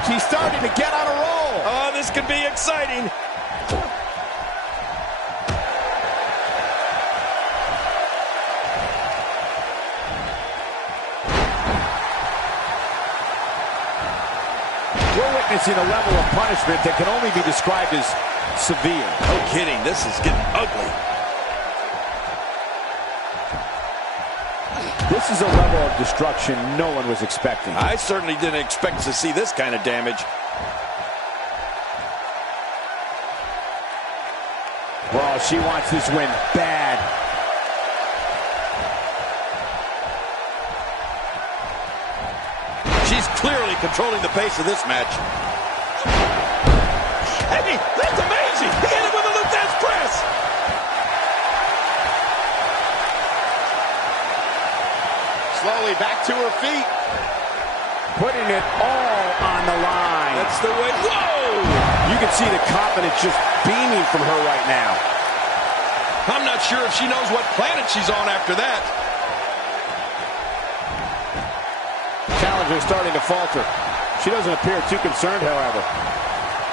She's starting to get on a roll. Oh, this could be exciting. We're witnessing a level of punishment that can only be described as severe. No kidding, this is getting ugly. This is a level of destruction no one was expecting. I certainly didn't expect to see this kind of damage. Well, she wants this win bad. She's clearly controlling the pace of this match. Hey, that's amazing! He hit it with a Luthez press! Slowly back to her feet. Putting it all on the line. That's the way. Whoa! You can see the confidence just beaming from her right now. I'm not sure if she knows what planet she's on after that. Challenger starting to falter. She doesn't appear too concerned, however.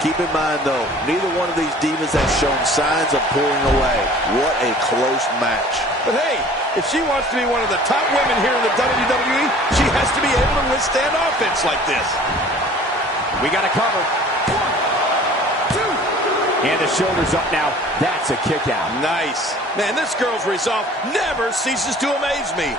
Keep in mind, though, neither one of these divas has shown signs of pulling away. What a close match. But hey, if she wants to be one of the top women here in the WWE, she has to be able to withstand offense like this. We got to cover. 1, 2. And the shoulder's up now. That's a kick out. Nice. Man, this girl's resolve never ceases to amaze me.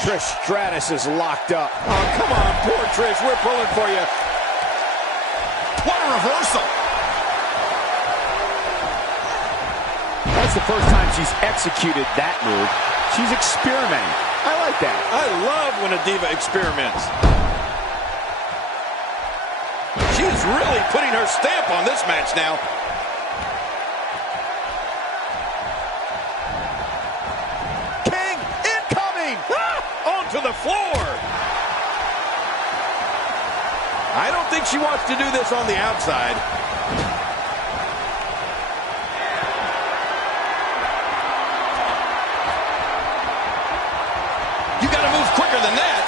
Trish Stratus is locked up. Oh, come on, poor Trish. We're pulling for you. What a reversal. That's the first time she's executed that move. She's experimenting. I like that. I love when a diva experiments. She's really putting her stamp on this match now. To the floor. I don't think she wants to do this on the outside. You got to move quicker than that.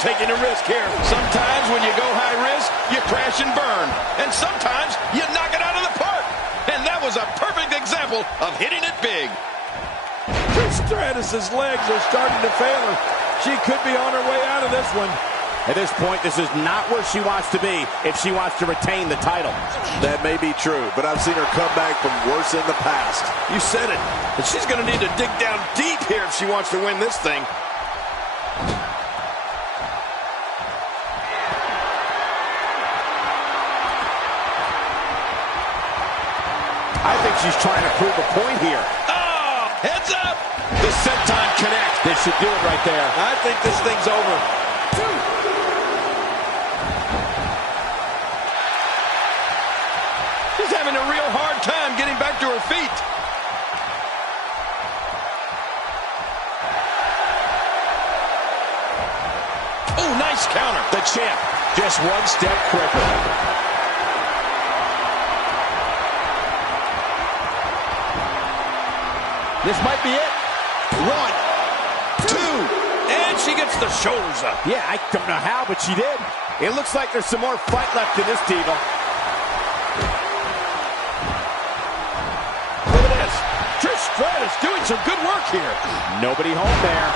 Taking a risk here. Sometimes when you go high risk, you crash and burn. And sometimes you knock it out of the park. And that was a perfect example of hitting it big. Stratus's legs are starting to fail her. She could be on her way out of this one. At this point, this is not where she wants to be if she wants to retain the title. That may be true, but I've seen her come back from worse in the past. You said it. And she's going to need to dig down deep here if she wants to win this thing. I think she's trying to prove a point here. Oh, heads up. The senton connect. This should do it right there. I think this thing's over. 2. She's having a real hard time getting back to her feet. Oh, nice counter. The champ just one step quicker. This might be it. 1, 2. And she gets the shoulders up. Yeah, I don't know how, but she did. It looks like there's some more fight left in this diva. Look at this. Trish Stratus doing some good work here. Nobody home there.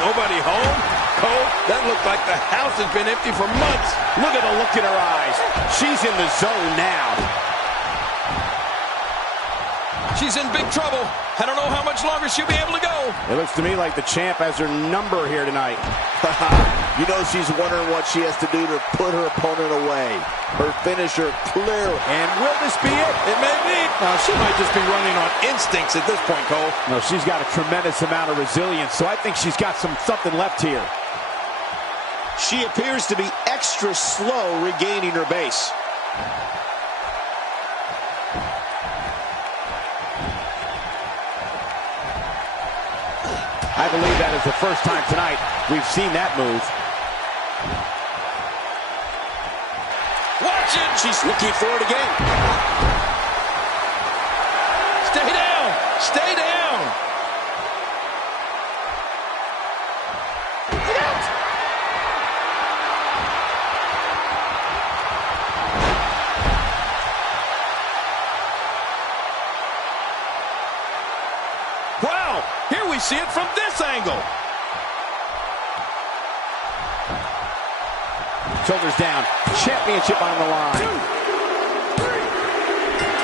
Nobody home? Cole, that looked like the house has been empty for months. Look at the look in her eyes. She's in the zone now. She's in big trouble. I don't know how much longer she'll be able to go. It looks to me like the champ has her number here tonight. You know she's wondering what she has to do to put her opponent away. Her finisher clearly. And will this be it? It may be. She might just be running on instincts at this point, Cole. No, she's got a tremendous amount of resilience, so I think she's got something left here. She appears to be extra slow regaining her base. I believe that is the first time tonight we've seen that move. Watch it! She's looking for it again. Stay down! Stay down! see it from this angle. Shoulders down. Championship on the line.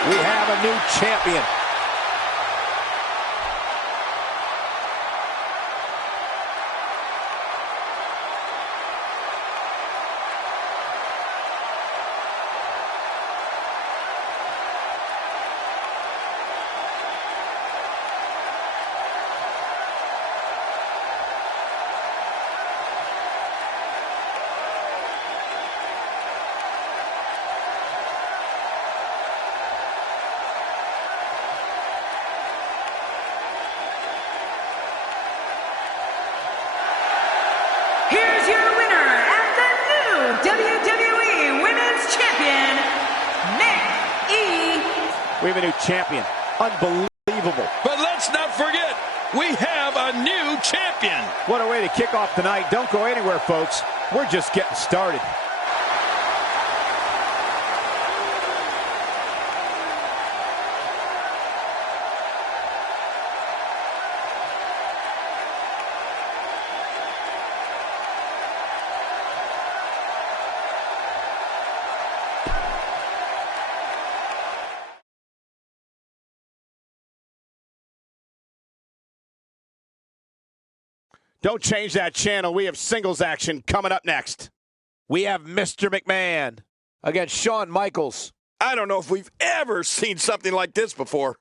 We have a new champion. Here's your winner and the new WWE Women's Champion, Mick. We have a new champion. Unbelievable. But let's not forget, we have a new champion. What a way to kick off tonight. Don't go anywhere, folks. We're just getting started. Don't change that channel. We have singles action coming up next. We have Mr. McMahon against Shawn Michaels. I don't know if we've ever seen something like this before.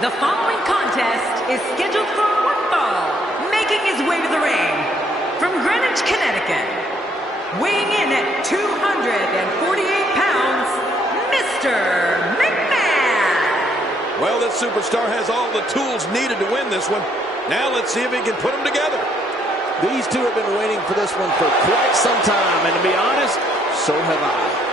The following contest is scheduled for one fall, making his way to the ring from Greenwich, Connecticut, weighing in at 248 pounds, Mr. McMahon. Well, this superstar has all the tools needed to win this one. Now let's see if he can put them together. These two have been waiting for this one for quite some time, and to be honest, so have I.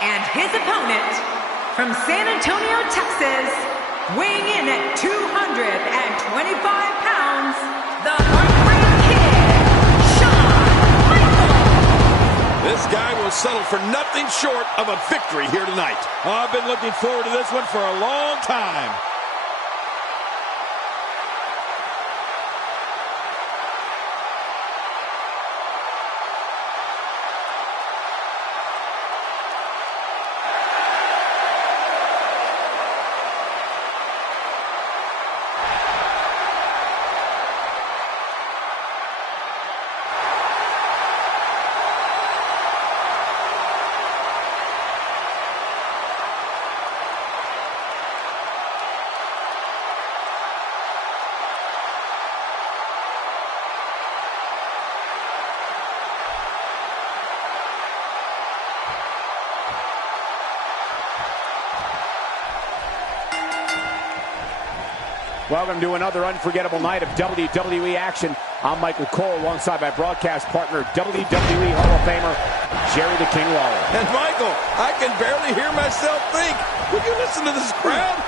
And his opponent, from San Antonio, Texas, weighing in at 225 pounds, the Heartbreak Kid, Shawn Michaels. This guy will settle for nothing short of a victory here tonight. I've been looking forward to this one for a long time. Welcome to another unforgettable night of WWE action. I'm Michael Cole alongside my broadcast partner, WWE Hall of Famer, Jerry the King Lawler. And Michael, I can barely hear myself think. Would you listen to this crowd?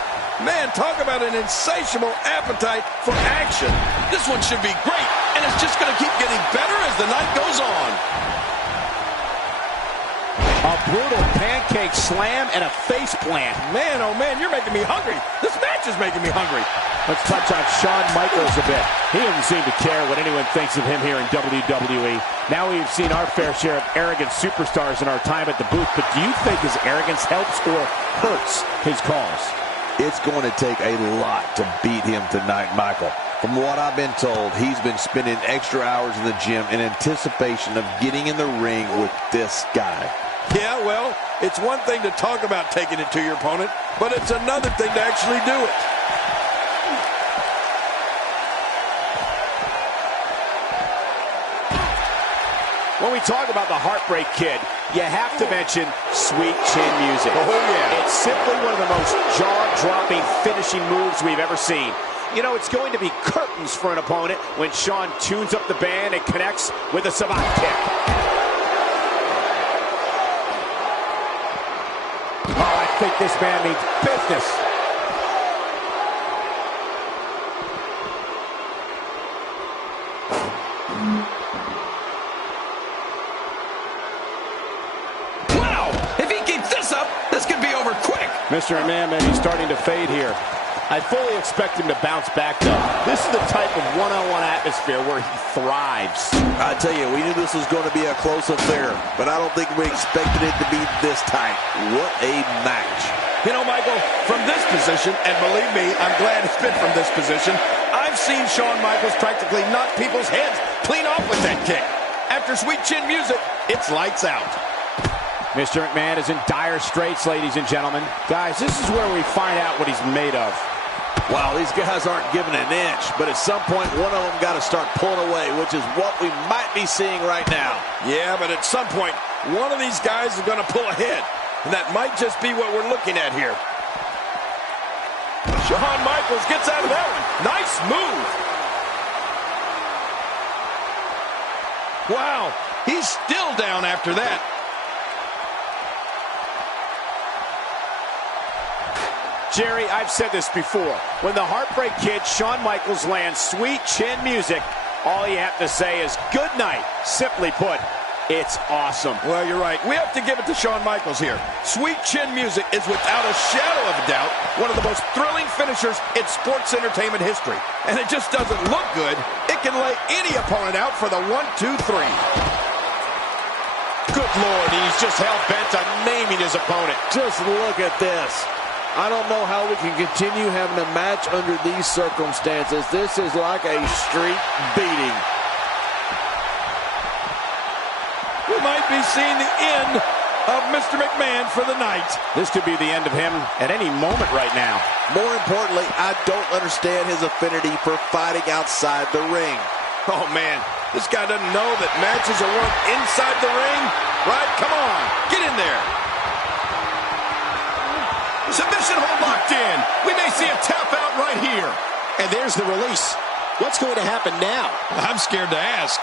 Man, talk about an insatiable appetite for action. This one should be great, and it's just going to keep getting better as the night goes on. A brutal pancake slam and a face plant. Man, oh man, you're making me hungry. This match is making me hungry. Let's touch on Shawn Michaels a bit. He doesn't seem to care what anyone thinks of him here in WWE. Now we've seen our fair share of arrogant superstars in our time at the booth, but do you think his arrogance helps or hurts his cause? It's going to take a lot to beat him tonight, Michael. From what I've been told, he's been spending extra hours in the gym in anticipation of getting in the ring with this guy. Yeah, well, it's one thing to talk about taking it to your opponent, but it's another thing to actually do it. When we talk about the Heartbreak Kid, you have to mention Sweet Chin Music. Oh, yeah. It's simply one of the most jaw-dropping finishing moves we've ever seen. You know, it's going to be curtains for an opponent when Shawn tunes up the band and connects with a savant kick. Oh, I think this man means business. Wow! If he keeps this up, this could be over quick. Mr. McMahon may be starting to fade here. I fully expect him to bounce back, though. This is the type of one-on-one atmosphere where he thrives. I tell you, we knew this was going to be a close affair, but I don't think we expected it to be this tight. What a match. You know, Michael, from this position, and believe me, I'm glad it's been from this position, I've seen Shawn Michaels practically knock people's heads clean off with that kick. After Sweet Chin Music, it's lights out. Mr. McMahon is in dire straits, ladies and gentlemen. Guys, this is where we find out what he's made of. Wow, these guys aren't giving an inch, but at some point, one of them got to start pulling away, which is what we might be seeing right now. Yeah, but at some point, one of these guys is going to pull ahead, and that might just be what we're looking at here. Shawn Michaels gets out of that one. Nice move. Wow, he's still down after that. Jerry, I've said this before. When the Heartbreak Kid, Shawn Michaels, lands Sweet Chin Music, all you have to say is good night. Simply put, it's awesome. Well, you're right. We have to give it to Shawn Michaels here. Sweet Chin Music is without a shadow of a doubt one of the most thrilling finishers in sports entertainment history. And it just doesn't look good. It can lay any opponent out for the 1, 2, 3. Good Lord, he's just hell-bent on naming his opponent. Just look at this. I don't know how we can continue having a match under these circumstances. This is like a street beating. We might be seeing the end of Mr. McMahon for the night. This could be the end of him at any moment right now. More importantly, I don't understand his affinity for fighting outside the ring. Oh, man, this guy doesn't know that matches are won inside the ring, right? Come on, get in there. Submission hold locked in. We may see a tap out right here. And there's the release. What's going to happen now? I'm scared to ask.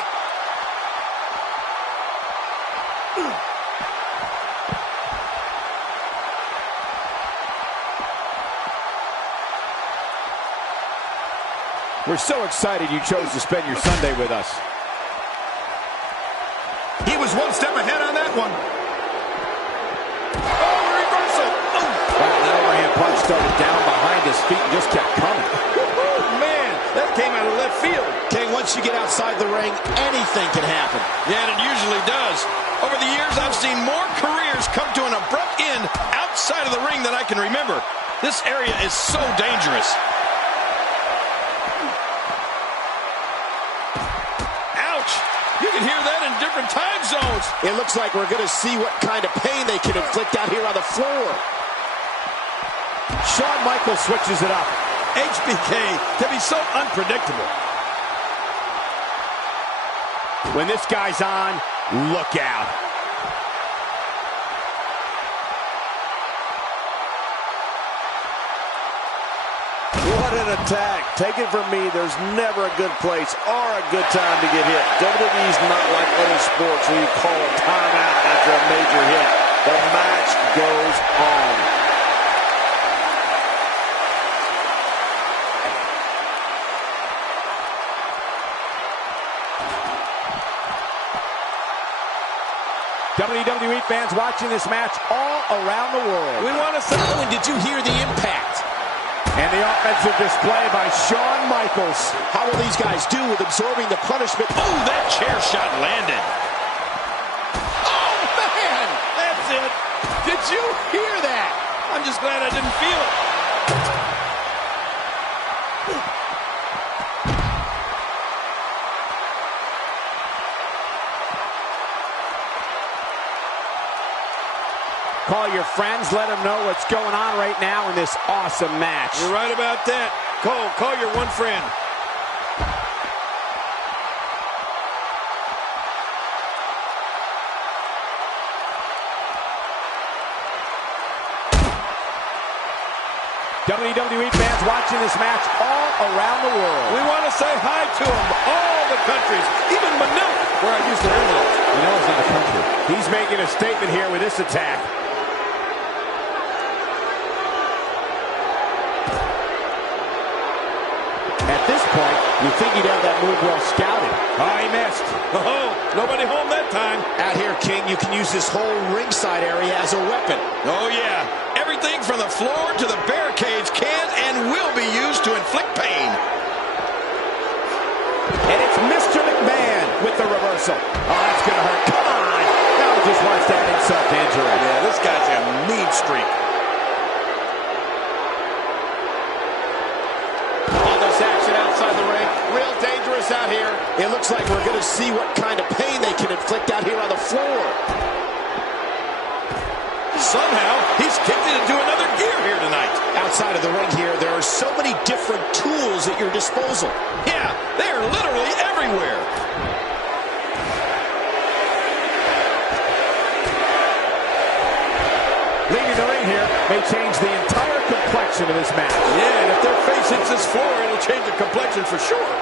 We're so excited you chose to spend your Sunday with us. He was one step ahead on that one. Oh, reversal. Oh. Wow, that overhand punch started down behind his feet and just kept coming. Man, that came out of left field. King, once you get outside the ring, anything can happen. Yeah, and it usually does. Over the years, I've seen more careers come to an abrupt end outside of the ring than I can remember. This area is so dangerous. Ouch! You can hear that in different time zones. It looks like we're going to see what kind of pain they can inflict out here on the floor. Shawn Michaels switches it up. HBK can be so unpredictable. When this guy's on, look out. What an attack. Take it from me, there's never a good place or a good time to get hit. WWE's not like other sports where you call a timeout after a major hit. The match goes on. WWE fans watching this match all around the world. We want to say, did you hear the impact? And the offensive display by Shawn Michaels. How will these guys do with absorbing the punishment? Oh, that chair shot landed. Oh, man! That's it. Did you hear that? I'm just glad I didn't feel it. Call your friends, let them know what's going on right now in this awesome match. You're right about that. Cole, call your one friend. WWE fans watching this match all around the world. We want to say hi to them, all the countries, even Manila, where I used to live. You know it's not a country. He's making a statement here with this attack. At this point, you think he'd have that move well scouted. Oh, he missed. Oh, nobody home that time. Out here, King, you can use this whole ringside area as a weapon. Oh, yeah. Everything from the floor to the barricades can and will be used to inflict pain. And it's Mr. McMahon with the reversal. Oh, that's going to hurt. Come on. Now he just wants to add insult to injury. Yeah, this guy's got a mean streak. On this action outside the ring, real dangerous out here. It looks like we're going to see what kind of pain they can inflict out here on the floor. Somehow, he's kicked it into another gear here tonight. Outside of the ring here, there are so many different tools at your disposal. Yeah, they're literally everywhere. Leaving the ring here may change the entire complexion of this match. Yeah, and if their face hits this floor, it'll change the complexion for sure.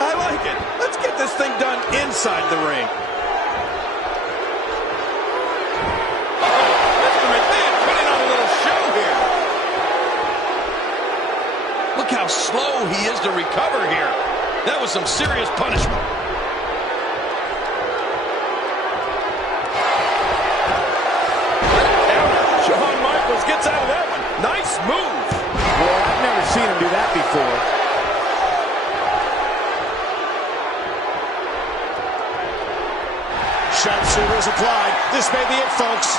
I like it. Let's get this thing done inside the ring. Mr. McMahon putting on a little show here. Look how slow he is to recover here. That was some serious punishment. Shawn Michaels gets out of that one. Nice move. Well, I've never seen him do that before. Sharpshooter is applied. This may be it, folks.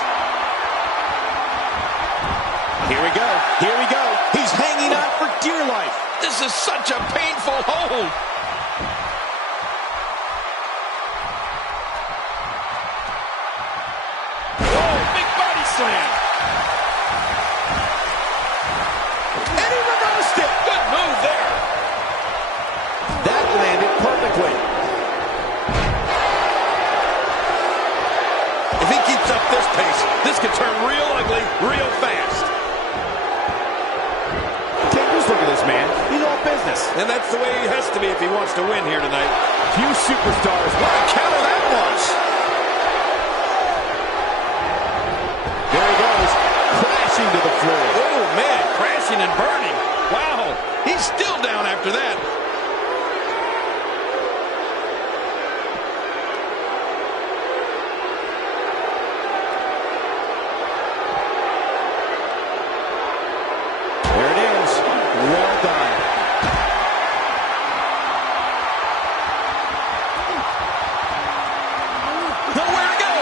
Here we go. Here we go. He's hanging on for dear life. This is such a painful hold. Oh, big body slam. And he reversed it. Good move there. That landed perfectly. If he keeps up this pace, this could turn real ugly real fast. King, just look at this man. He's all business. And that's the way he has to be if he wants to win here tonight. Few superstars. What a counter that was. There he goes, crashing to the floor. Oh, man, crashing and burning. Wow, he's still down after that. There it is. Well done. Nowhere to go.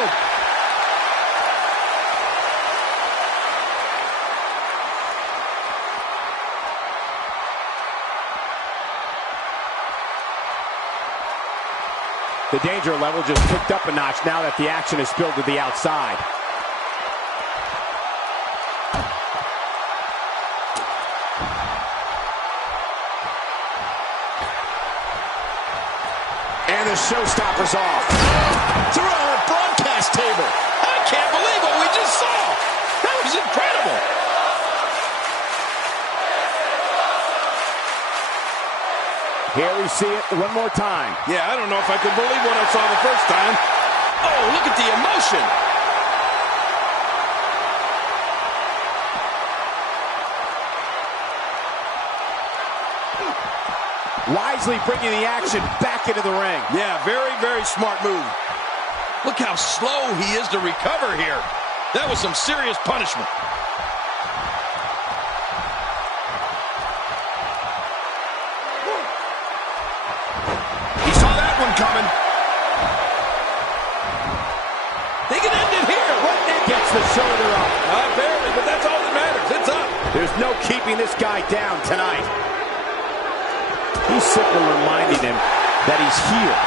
The danger level just picked up a notch now that the action is spilled to the outside. And the showstopper's off. Through our broadcast table. I can't believe what we just saw. That was incredible. Here we see it one more time. Yeah, I don't know if I could believe what I saw the first time. Oh, look at the emotion. wisely bringing the action back into the ring. Yeah, very, very smart move. Look how slow he is to recover here. That was some serious punishment. He saw that one coming. They can end it here. Gets the shoulder up. Barely, but that's all that matters. It's up. There's no keeping this guy down tonight. He's simply reminding him that he's here.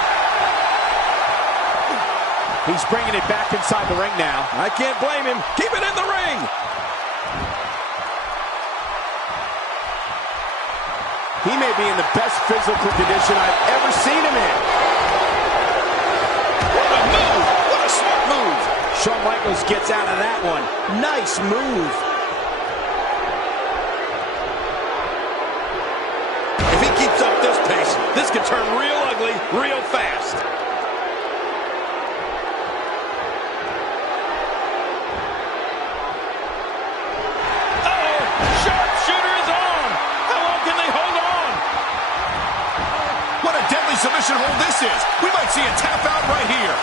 He's bringing it back inside the ring now. I can't blame him. Keep it in the ring. He may be in the best physical condition I've ever seen him in. What a move. What a smart move. Shawn Michaels gets out of that one. Nice move. If he keeps up this pace, this could turn real ugly real fast. Uh-oh, sharpshooter is on. How long can they hold on? What a deadly submission hold this is. We might see a tap out right here.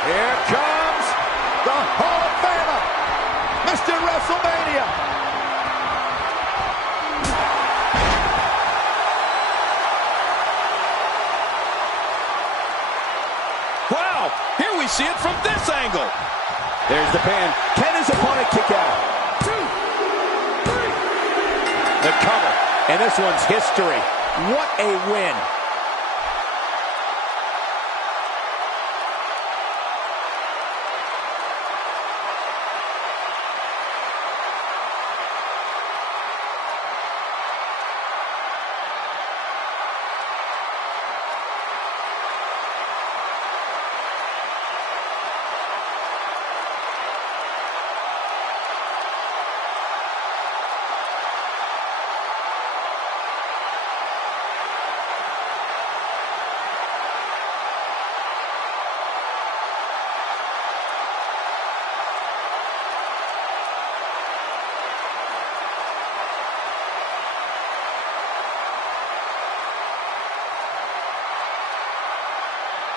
Here comes the Hall of Famer, Mr. WrestleMania. Wow, here we see it from this angle. There's the pin. Can his opponent kick out? 2, 3. The cover. And this one's history. What a win.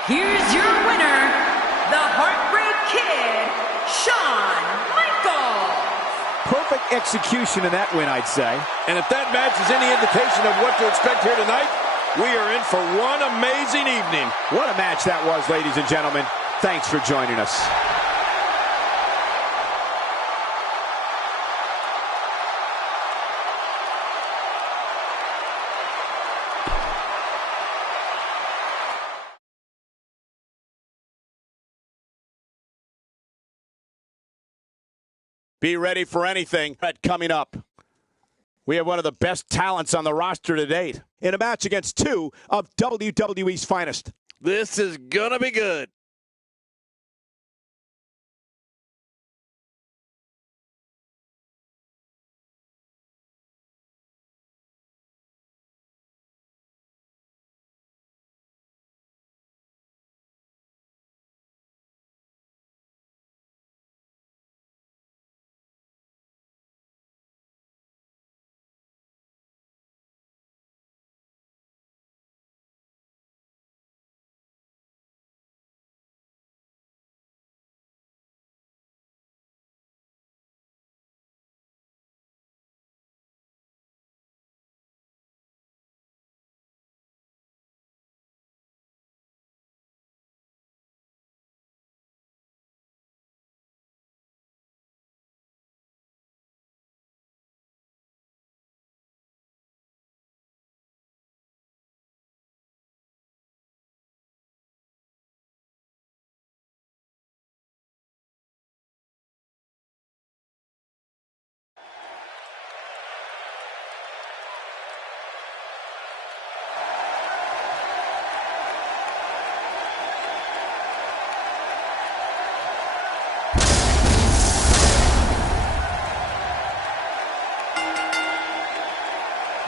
Here's your winner, the Heartbreak Kid, Shawn Michaels. Perfect execution in that win, I'd say. And if that match is any indication of what to expect here tonight, we are in for one amazing evening. What a match that was, ladies and gentlemen. Thanks for joining us. Be ready for anything coming up. We have one of the best talents on the roster to date in a match against two of WWE's finest. This is gonna be good.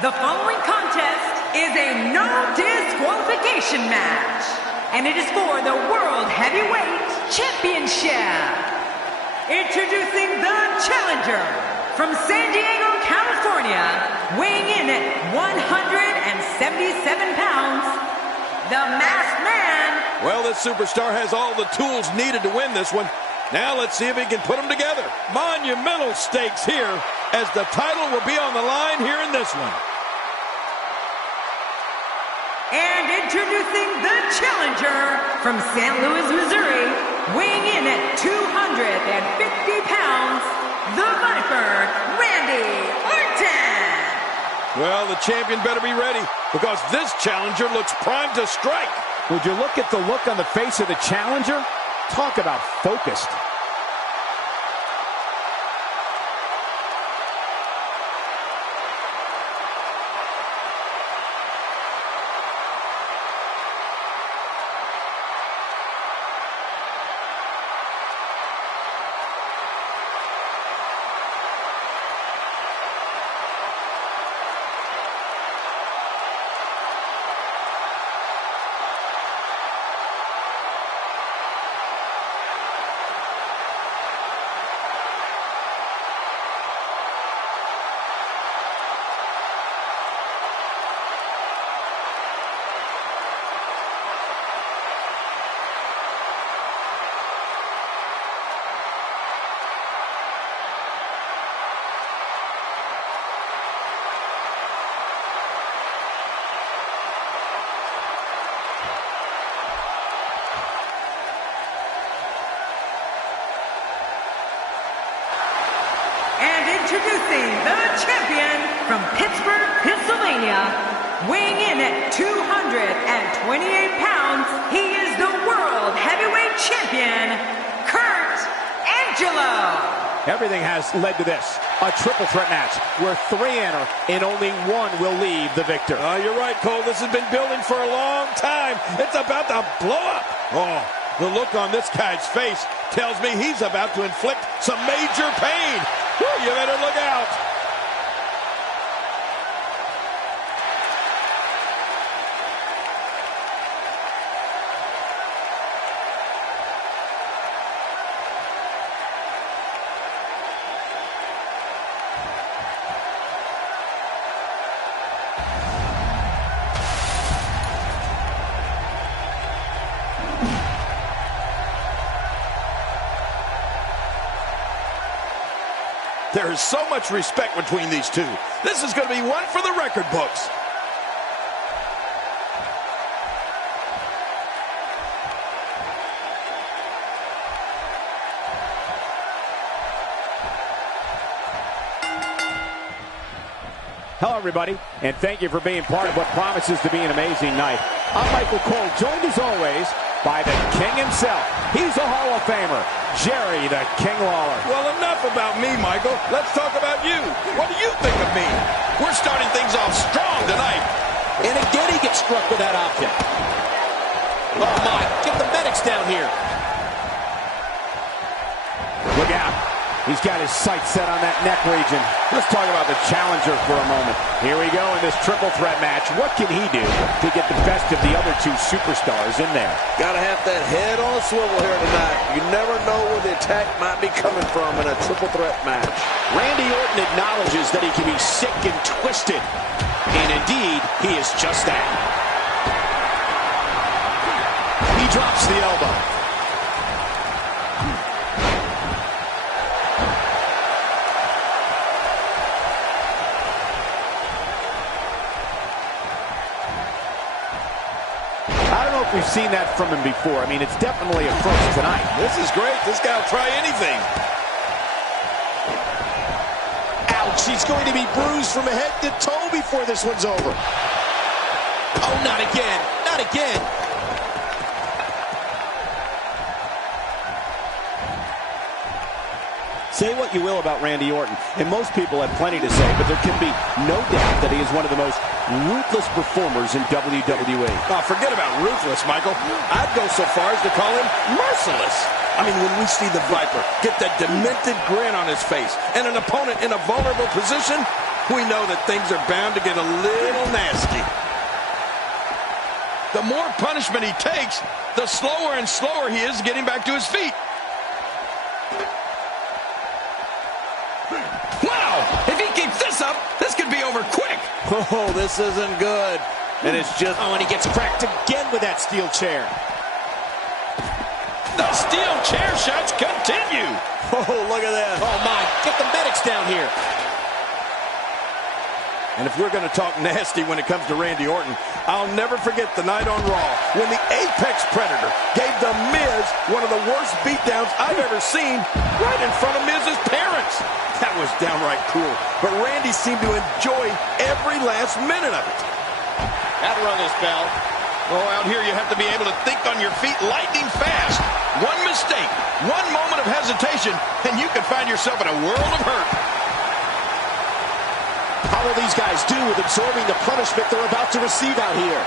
The following contest is a no disqualification match, and it is for the World Heavyweight Championship. Introducing the challenger from San Diego, California, weighing in at 177 pounds, the Masked Man. Well, this superstar has all the tools needed to win this one. Now let's see if he can put them together. Monumental stakes here, as the title will be on the line here in this one. And introducing the challenger from St. Louis, Missouri, weighing in at 250 pounds, the Viper, Randy Orton. Well, the champion better be ready, because this challenger looks primed to strike. Would you look at the look on the face of the challenger? Talk about focused. Introducing the champion from Pittsburgh, Pennsylvania, weighing in at 228 pounds, he is the World Heavyweight Champion, Kurt Angelo. Everything has led to this, a triple threat match where three enter and only one will leave the victor. You're right, Cole. This has been building for a long time. It's about to blow up. Oh, the look on this guy's face tells me he's about to inflict some major pain. Whew, you better look out. There is so much respect between these two. This is going to be one for the record books. Hello, everybody, and thank you for being part of what promises to be an amazing night. I'm Michael Cole, joined as always by the King himself. He's a Hall of Famer, Jerry the King Lawler. Well, enough about me, Michael. Let's talk about you. What do you think of me? We're starting things off strong tonight. And again, he gets struck with that object. Oh, my. Get the medics down here. Look out. He's got his sights set on that neck region. Let's talk about the challenger for a moment. Here we go in this triple threat match. What can he do to get the best of the other two superstars in there? Gotta have that head on a swivel here tonight. You never know where the attack might be coming from in a triple threat match. Randy Orton acknowledges that he can be sick and twisted. And indeed, he is just that. He drops the elbow. We've seen that from him before. I mean, it's definitely a first tonight. This is great. This guy will try anything. Ouch, he's going to be bruised from head to toe before this one's over. Oh, not again. Not again. Say what you will about Randy Orton, and most people have plenty to say, but there can be no doubt that he is one of the most ruthless performers in WWE. Oh, forget about ruthless, Michael. I'd go so far as to call him merciless. I mean, when we see the Viper get that demented grin on his face and an opponent in a vulnerable position, we know that things are bound to get a little nasty. The more punishment he takes, the slower and slower he is getting back to his feet. Wow! over quick. Oh, this isn't good. And it's just... Oh, and he gets cracked again with that steel chair. The steel chair shots continue. Oh, look at that. Oh, my. Get the medics down here. And if we're going to talk nasty when it comes to Randy Orton, I'll never forget the night on Raw when the Apex Predator gave The Miz one of the worst beatdowns I've ever seen right in front of Miz's parents. That was downright cruel, but Randy seemed to enjoy every last minute of it. That rung his bell. Oh, out here you have to be able to think on your feet lightning fast. One mistake, one moment of hesitation, and you can find yourself in a world of hurt. How will these guys do with absorbing the punishment they're about to receive out here?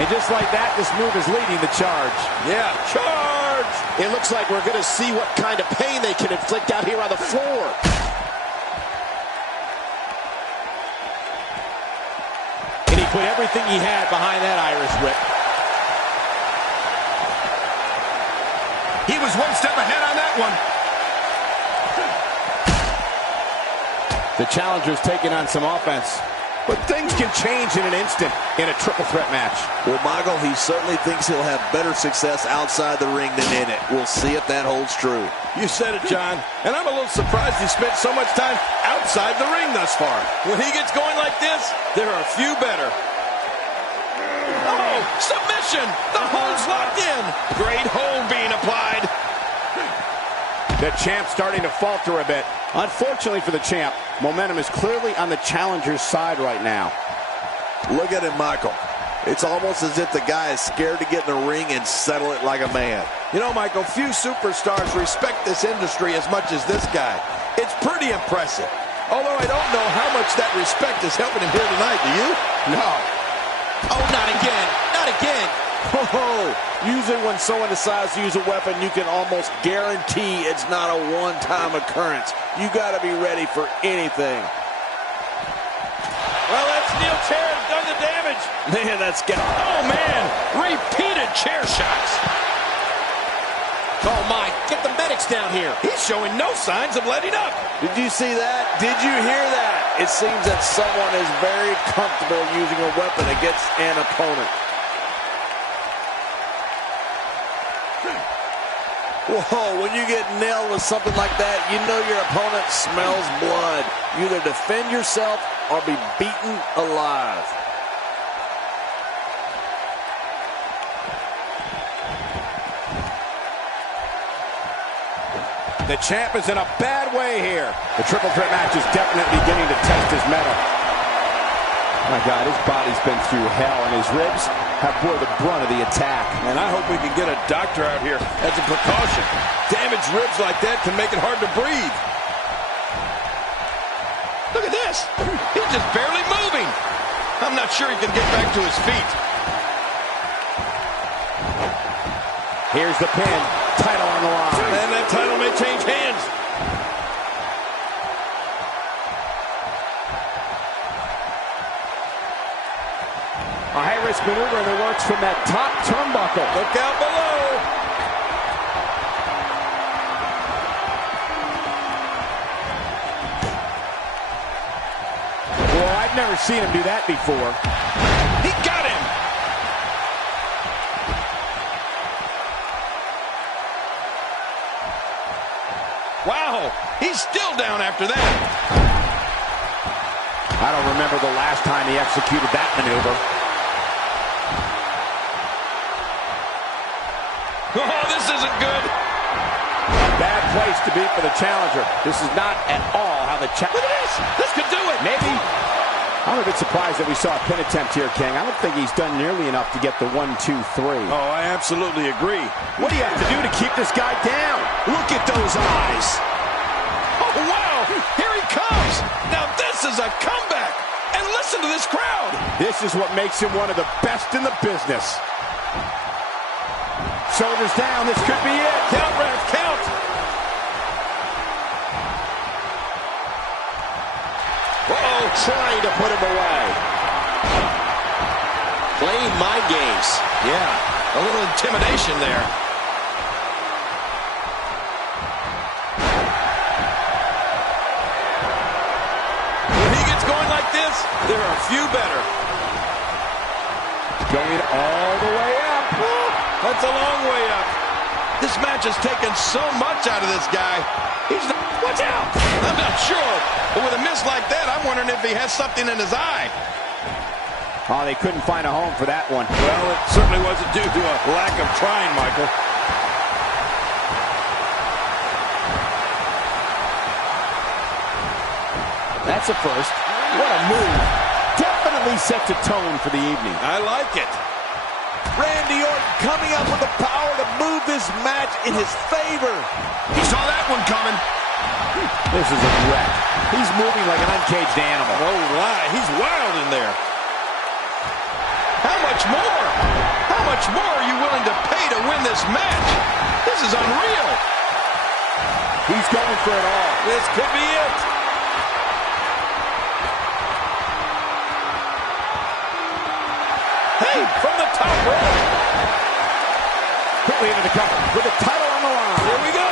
And just like that, this move is leading the charge. Yeah, charge! It looks like we're going to see what kind of pain they can inflict out here on the floor. And he put everything he had behind that Irish whip. He was one step ahead on that one. The challenger's taking on some offense. But things can change in an instant in a triple threat match. Well, Michael, he certainly thinks he'll have better success outside the ring than in it. We'll see if that holds true. You said it, John. And I'm a little surprised he spent so much time outside the ring thus far. When he gets going like this, there are a few better. Oh, submission! The hold's locked in. Great hold being applied. The champ starting to falter a bit. Unfortunately for the champ, momentum is clearly on the challenger's side right now. Look at him, Michael. It's almost as if the guy is scared to get in the ring and settle it like a man. You know, Michael, few superstars respect this industry as much as this guy. It's pretty impressive. Although I don't know how much that respect is helping him here tonight, do you? No. Oh, not again. Not again. Oh, usually when someone decides to use a weapon, you can almost guarantee it's not a one-time occurrence. You got to be ready for anything. Well, that steel chair has done the damage. Man, that's got... Oh, man. Repeated chair shots. Oh, my. Get the medics down here. He's showing no signs of letting up. Did you see that? Did you hear that? It seems that someone is very comfortable using a weapon against an opponent. Whoa, when you get nailed with something like that, you know your opponent smells blood. You either defend yourself or be beaten alive. The champ is in a bad way here. The triple threat match is definitely beginning to test his mettle. Oh my God, his body's been through hell, and his ribs have bore the brunt of the attack. And I hope we can get a doctor out here as a precaution. Damaged ribs like that can make it hard to breathe. Look at this. He's just barely moving. I'm not sure he can get back to his feet. Here's the pin. Title on the line. And that title may change hands. A high-risk maneuver in the works from that top turnbuckle. Look out below. Well, I've never seen him do that before. He got him. Wow, he's still down after that. I don't remember the last time he executed that maneuver. Oh, this isn't good. A bad place to be for the challenger. This is not at all how the Look at this. This could do it. Maybe. I'm a bit surprised that we saw a pin attempt here, King. I don't think he's done nearly enough to get the 1, 2, 3. Oh, I absolutely agree. What do you have to do to keep this guy down? Look at those eyes. Oh, wow. Here he comes. Now this is a comeback. And listen to this crowd. This is what makes him one of the best in the business. Shoulders down. This could be it. Count, ref, count. Uh-oh, trying to put him away. Playing mind games. Yeah, a little intimidation there. When he gets going like this, this? There are a few better. Going all the way up. Woo, that's a long way up. This match has taken so much out of this guy. He's not, watch out! I'm not sure. But with a miss like that, I'm wondering if he has something in his eye. Oh, they couldn't find a home for that one. Well, it certainly wasn't due to a lack of trying, Michael. That's a first. What a move. Definitely sets a tone for the evening. I like it. Randy Orton coming up with the power to move this match in his favor. He saw that one coming. This is a wreck. He's moving like an uncaged animal. Oh, my. He's wild in there. How much more? How much more are you willing to pay to win this match? This is unreal. He's going for it all. This could be it. Hey, from the top rope. Quickly into the cover with the title on the line. Here we go.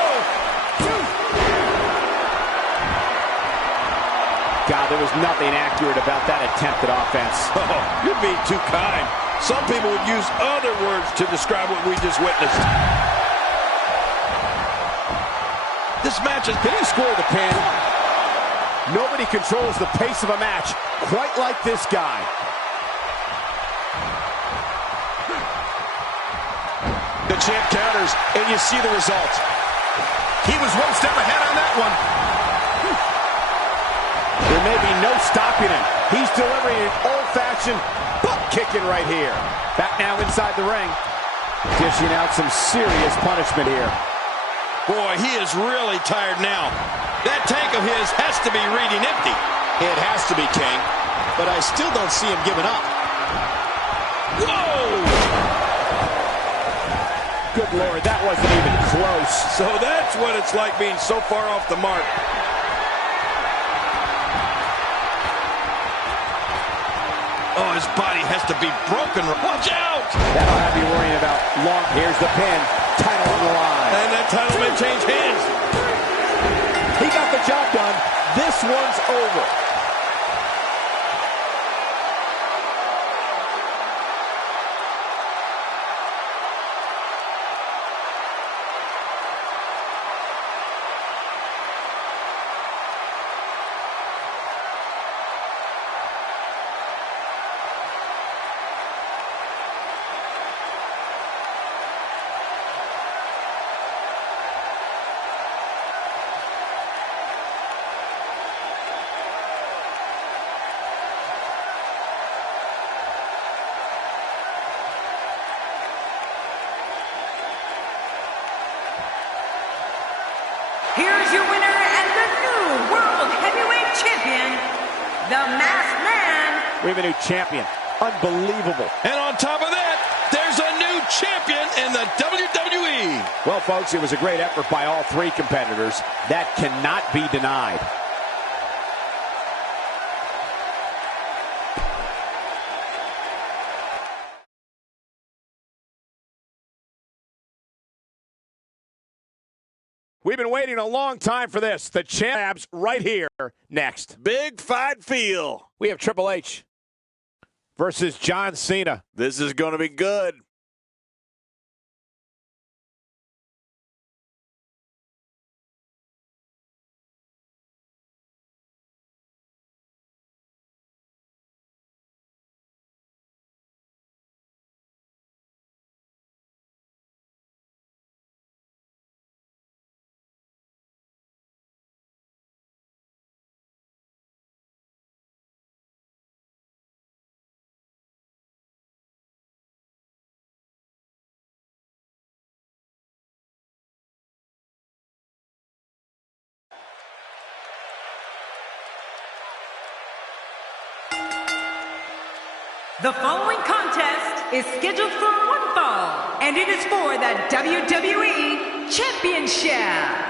God, there was nothing accurate about that attempted offense. Oh, you're being too kind. Some people would use other words to describe what we just witnessed. This match is... Can he score the pin? Nobody controls the pace of a match quite like this guy. The champ counters, and you see the result. He was one step ahead on that one. There may be no stopping him. He's delivering an old-fashioned butt kicking right here. Back now inside the ring. Dishing out some serious punishment here. Boy, he is really tired now. That tank of his has to be reading empty. It has to be, King. But I still don't see him giving up. Whoa! Good Lord, that wasn't even close. So that's what it's like being so far off the mark. Oh, his body has to be broken. Watch out! That'll have you worrying about long. Here's the pin. Title on the line. And that title may change hands. He got the job done. This one's over. Here's your winner and the new World Heavyweight Champion, the Masked Man. We have a new champion. Unbelievable. And on top of that, there's a new champion in the WWE. Well, folks, it was a great effort by all three competitors. That cannot be denied. We've been waiting a long time for this. The champs right here next. Big fight feel. We have Triple H versus John Cena. This is going to be good. The following contest is scheduled for one fall, and it is for the WWE Championship.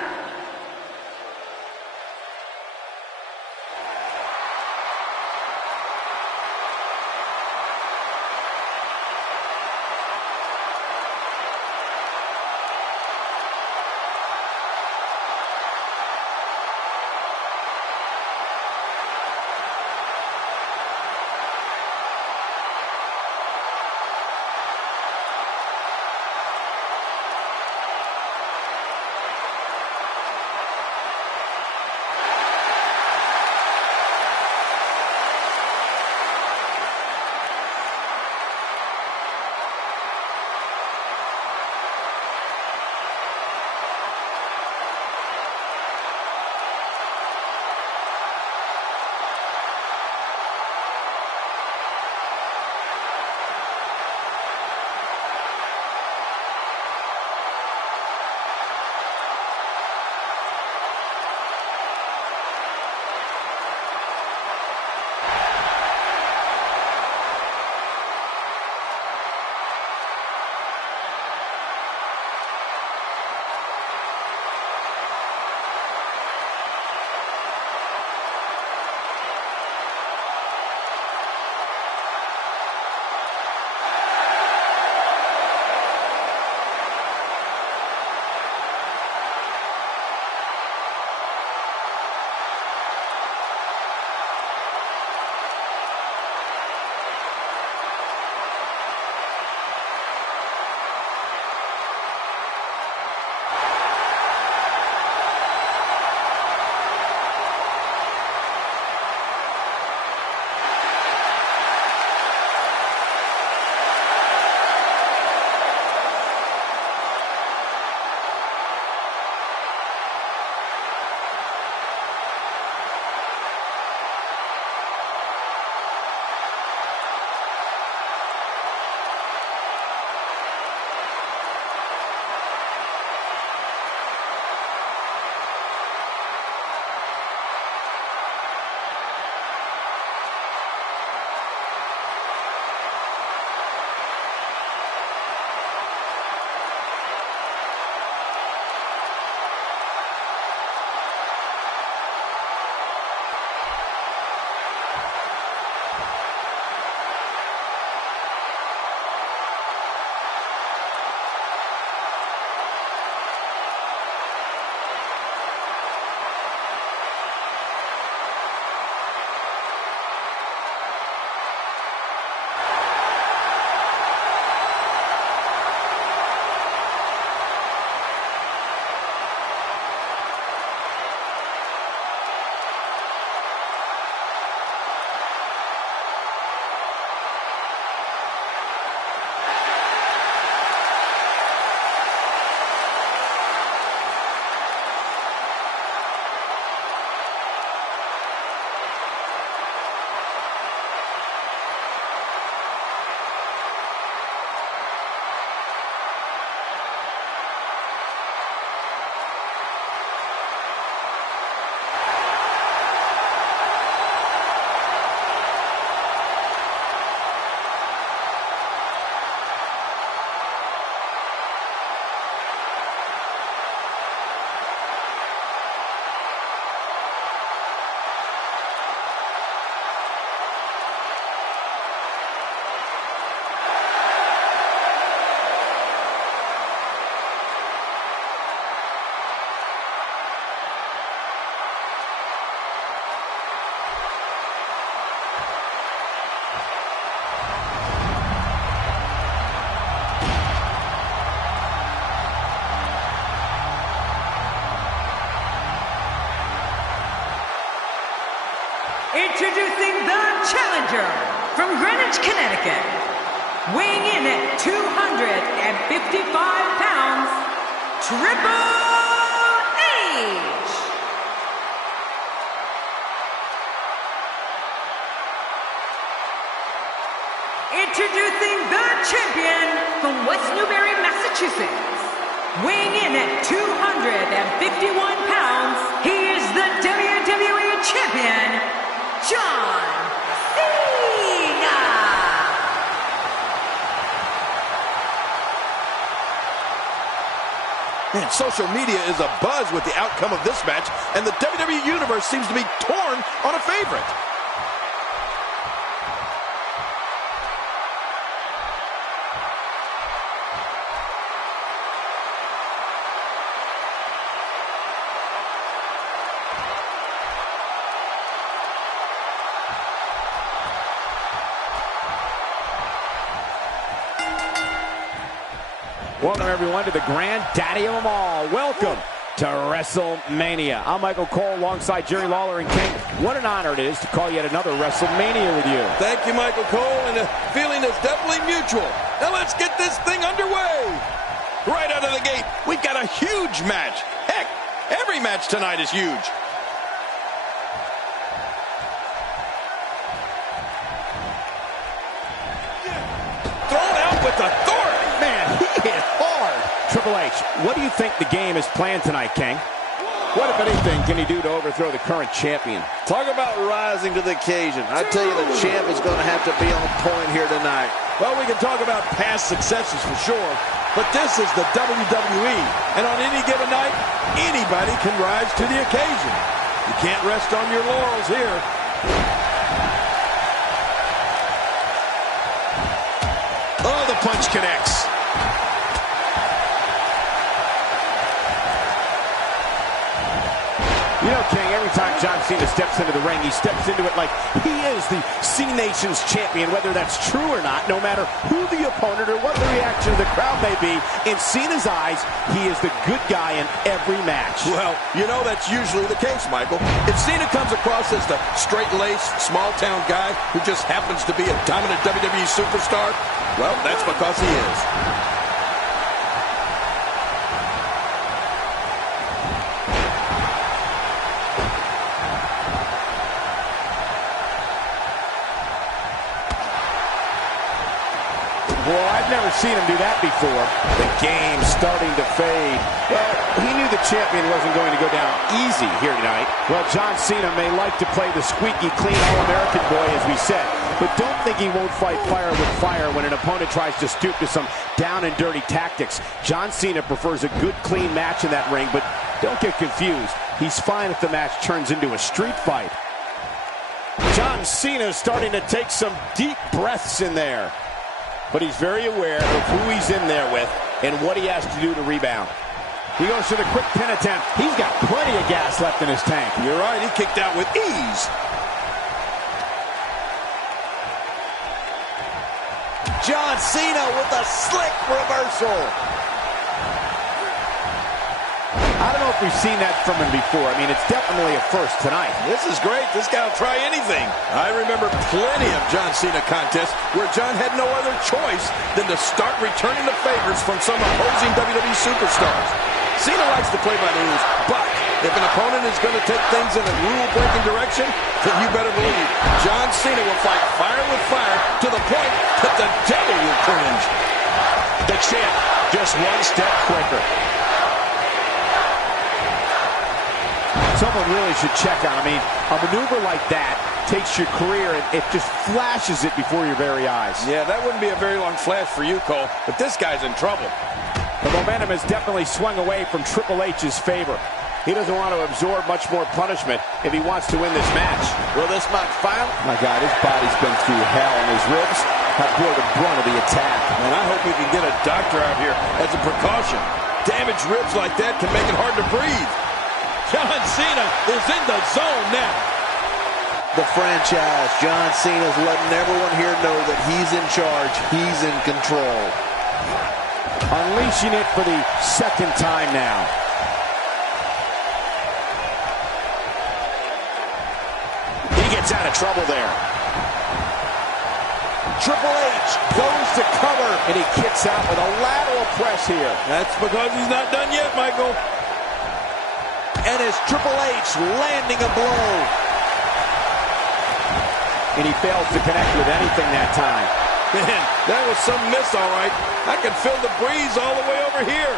Introducing the challenger from Greenwich, Connecticut, weighing in at 255 pounds, Triple H. Introducing the champion from West Newbury, Massachusetts, weighing in at 251 pounds, he is the WWE champion, John Cena! Man, social media is abuzz with the outcome of this match, and the WWE Universe seems to be torn on a favorite. Welcome, everyone, to the granddaddy of them all. Welcome to WrestleMania. I'm Michael Cole alongside Jerry Lawler and Kane. What an honor it is to call yet another WrestleMania with you. Thank you, Michael Cole, and the feeling is definitely mutual. Now let's get this thing underway. Right out of the gate, we've got a huge match. Heck, every match tonight is huge. Thrown out with authority. Man, he hit hard. Triple H, what do you think the game is planned tonight, King? What, if anything, can he do to overthrow the current champion? Talk about rising to the occasion. I tell you, the champ is going to have to be on point here tonight. Well, we can talk about past successes for sure, but this is the WWE, and on any given night, anybody can rise to the occasion. You can't rest on your laurels here. Oh, the punch connects. You know, King, every time John Cena steps into the ring, he steps into it like he is the C-Nation's champion, whether that's true or not, no matter who the opponent or what the reaction of the crowd may be. In Cena's eyes, he is the good guy in every match. Well, you know that's usually the case, Michael. If Cena comes across as the straight-laced, small-town guy who just happens to be a dominant WWE superstar, well, that's because he is. Boy, I've never seen him do that before. The game's starting to fade. Well, he knew the champion wasn't going to go down easy here tonight. Well, John Cena may like to play the squeaky clean All-American boy, as we said, but don't think he won't fight fire with fire when an opponent tries to stoop to some down-and-dirty tactics. John Cena prefers a good, clean match in that ring, but don't get confused. He's fine if the match turns into a street fight. John Cena is starting to take some deep breaths in there, but he's very aware of who he's in there with and what he has to do to rebound. He goes for the quick pin attempt. He's got plenty of gas left in his tank. You're right, he kicked out with ease. John Cena with a slick reversal. I don't know if we've seen that from him before. I mean, it's definitely a first tonight. This is great. This guy will try anything. I remember plenty of John Cena contests where John had no other choice than to start returning the favors from some opposing WWE superstars. Cena likes to play by the rules, but if an opponent is going to take things in a rule-breaking direction, then you better believe John Cena will fight fire with fire to the point that the devil will cringe. The champ just one step quicker. Someone really should check on. I mean, a maneuver like that takes your career and it just flashes it before your very eyes. Yeah, that wouldn't be a very long flash for you, Cole, but this guy's in trouble. The momentum has definitely swung away from Triple H's favor. He doesn't want to absorb much more punishment if he wants to win this match. Will this match final? My God, his body's been through hell and his ribs have bore the brunt of the attack. And I hope we can get a doctor out here as a precaution. Damaged ribs like that can make it hard to breathe. John Cena is in the zone now. The franchise, John Cena's letting everyone here know that he's in charge, he's in control. Unleashing it for the second time now. He gets gets out of trouble there. Triple H goes to cover, and he kicks out with a lateral press here. That's because he's not done yet, Michael. And it's Triple H landing a blow. And he fails to connect with anything that time. Man, that was some miss, all right. I can feel the breeze all the way over here.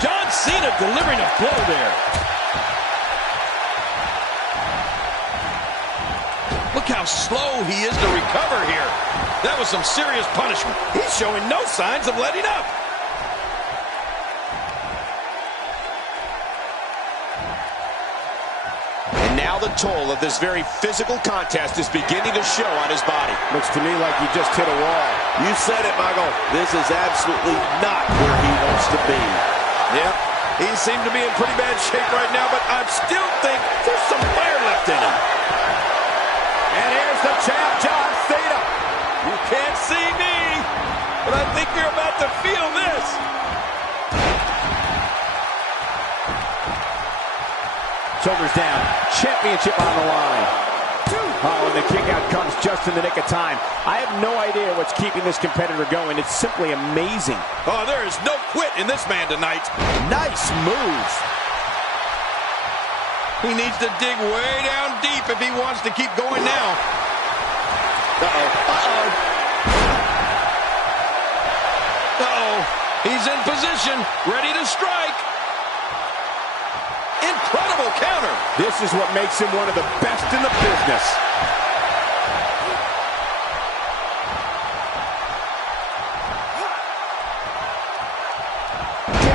John Cena delivering a blow there. Look how slow he is to recover here. That was some serious punishment. He's showing no signs of letting up. And now the toll of this very physical contest is beginning to show on his body. Looks to me like he just hit a wall. You said it, Michael. This is absolutely not where he wants to be. Yep, he seemed to be in pretty bad shape right now, but I still think there's some fire left in him. And here's the champ, John Cena. You can't see me, but I think you're about to feel this. Shoulders down, championship on the line. Oh, and the kick out comes just in the nick of time. I have no idea what's keeping this competitor going. It's simply amazing. Oh, there is no quit in this man tonight. Nice move. He needs to dig way down deep if he wants to keep going now. Uh-oh. Uh-oh. Uh-oh. He's in position, ready to strike. Incredible counter. This is what makes him one of the best in the business.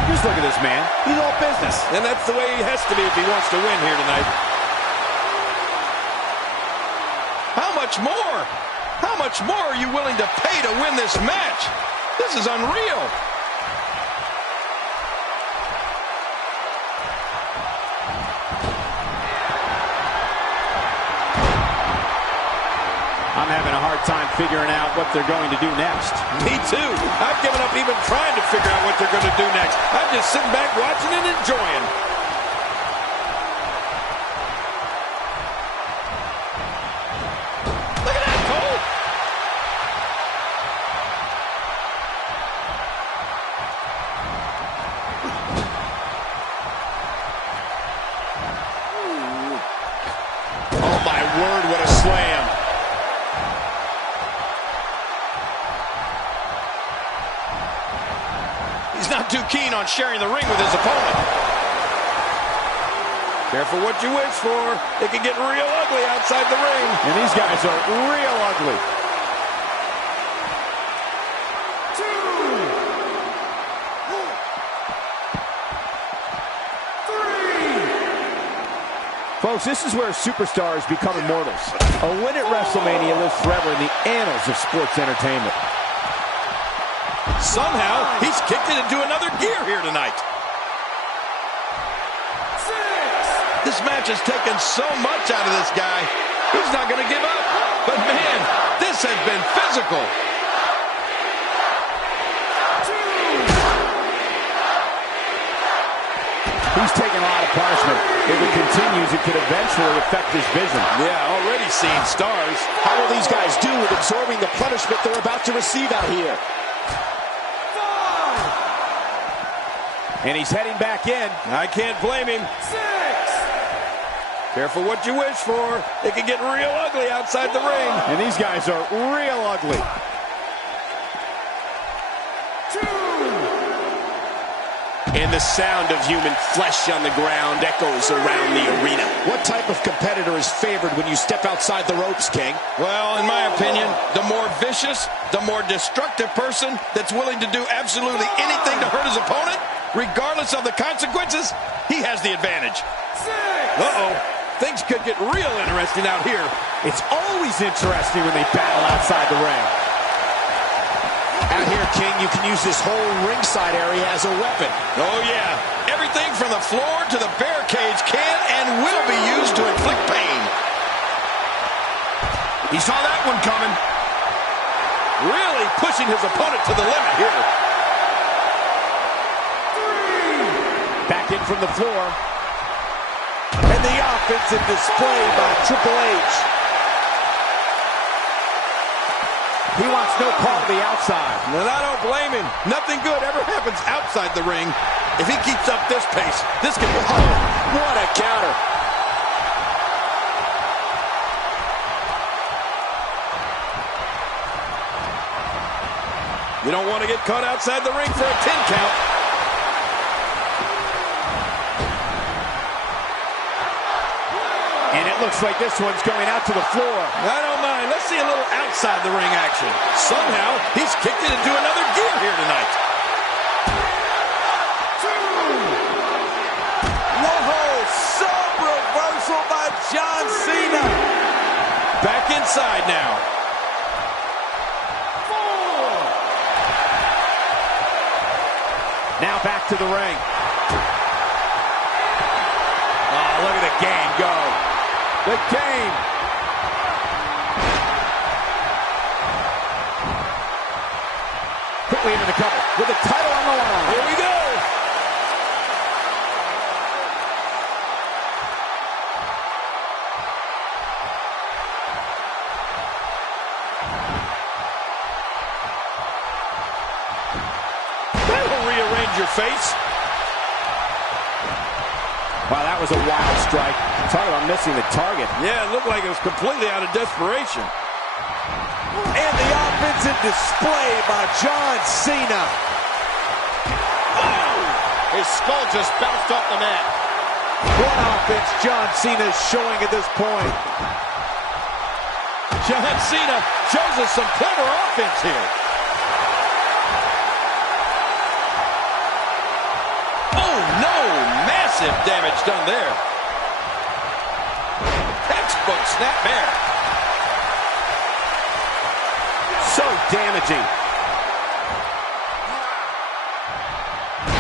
Just look at this man. He's all business. And that's the way he has to be if he wants to win here tonight. How much more? How much more are you willing to pay to win this match? This is unreal. I'm having a hard time figuring out what they're going to do next. Me too. I've given up even trying to figure out what they're going to do next. I'm just sitting back watching and enjoying. Look at that, Cole. Oh, my word, what a slam. He's not too keen on sharing the ring with his opponent. Careful what you wish for. It can get real ugly outside the ring. And these guys are real ugly. Folks, this is where superstars become immortals. A win at WrestleMania lives forever in the annals of sports entertainment. Somehow, he's kicked it into another gear here tonight. This match has taken so much out of this guy. He's not going to give up. But man, this has been physical. He's taking a lot of punishment. If it continues, it could eventually affect his vision. Yeah, already seeing stars. How will these guys do with absorbing the punishment they're about to receive out here? And he's heading back in. I can't blame him. 6. Careful what you wish for. It can get real ugly outside the ring. And these guys are real ugly. 2. And the sound of human flesh on the ground echoes around the arena. What type of competitor is favored when you step outside the ropes, King? Well, in my opinion, the more vicious, the more destructive person that's willing to do absolutely anything to hurt his opponent, regardless of the consequences, he has the advantage. 6. Uh-oh. Things could get real interesting out here. It's always interesting when they battle outside the ring. Out here, King, you can use this whole ringside area as a weapon. Oh, yeah. Everything from the floor to the barricades can and will be used to inflict pain. He saw that one coming. Really pushing his opponent to the limit here. 3. Back in from the floor. And the offensive display by Triple H. He wants no part of the outside. And I don't blame him. Nothing good ever happens outside the ring. If he keeps up this pace, this could be... What a counter. You don't want to get caught outside the ring for a 10 count. And it looks like this one's going out to the floor. I don't mind. Let's see a little outside the ring action. Somehow, he's kicked it into another gear here tonight. Whoa, sub reversal by John Cena. Back inside now. Now back to the ring. Oh, look at the game go. The game. Quickly into the cover with the title on the line. Here we go. That'll rearrange your face. Wow, that was a wild strike. Talk about missing the target. Yeah, it looked like it was completely out of desperation. And the offensive display by John Cena. Oh! His skull just bounced off the mat. What offense John Cena is showing at this point. John Cena shows us some clever offense here. Oh, no! Massive damage done there. Textbook snapmare. So damaging.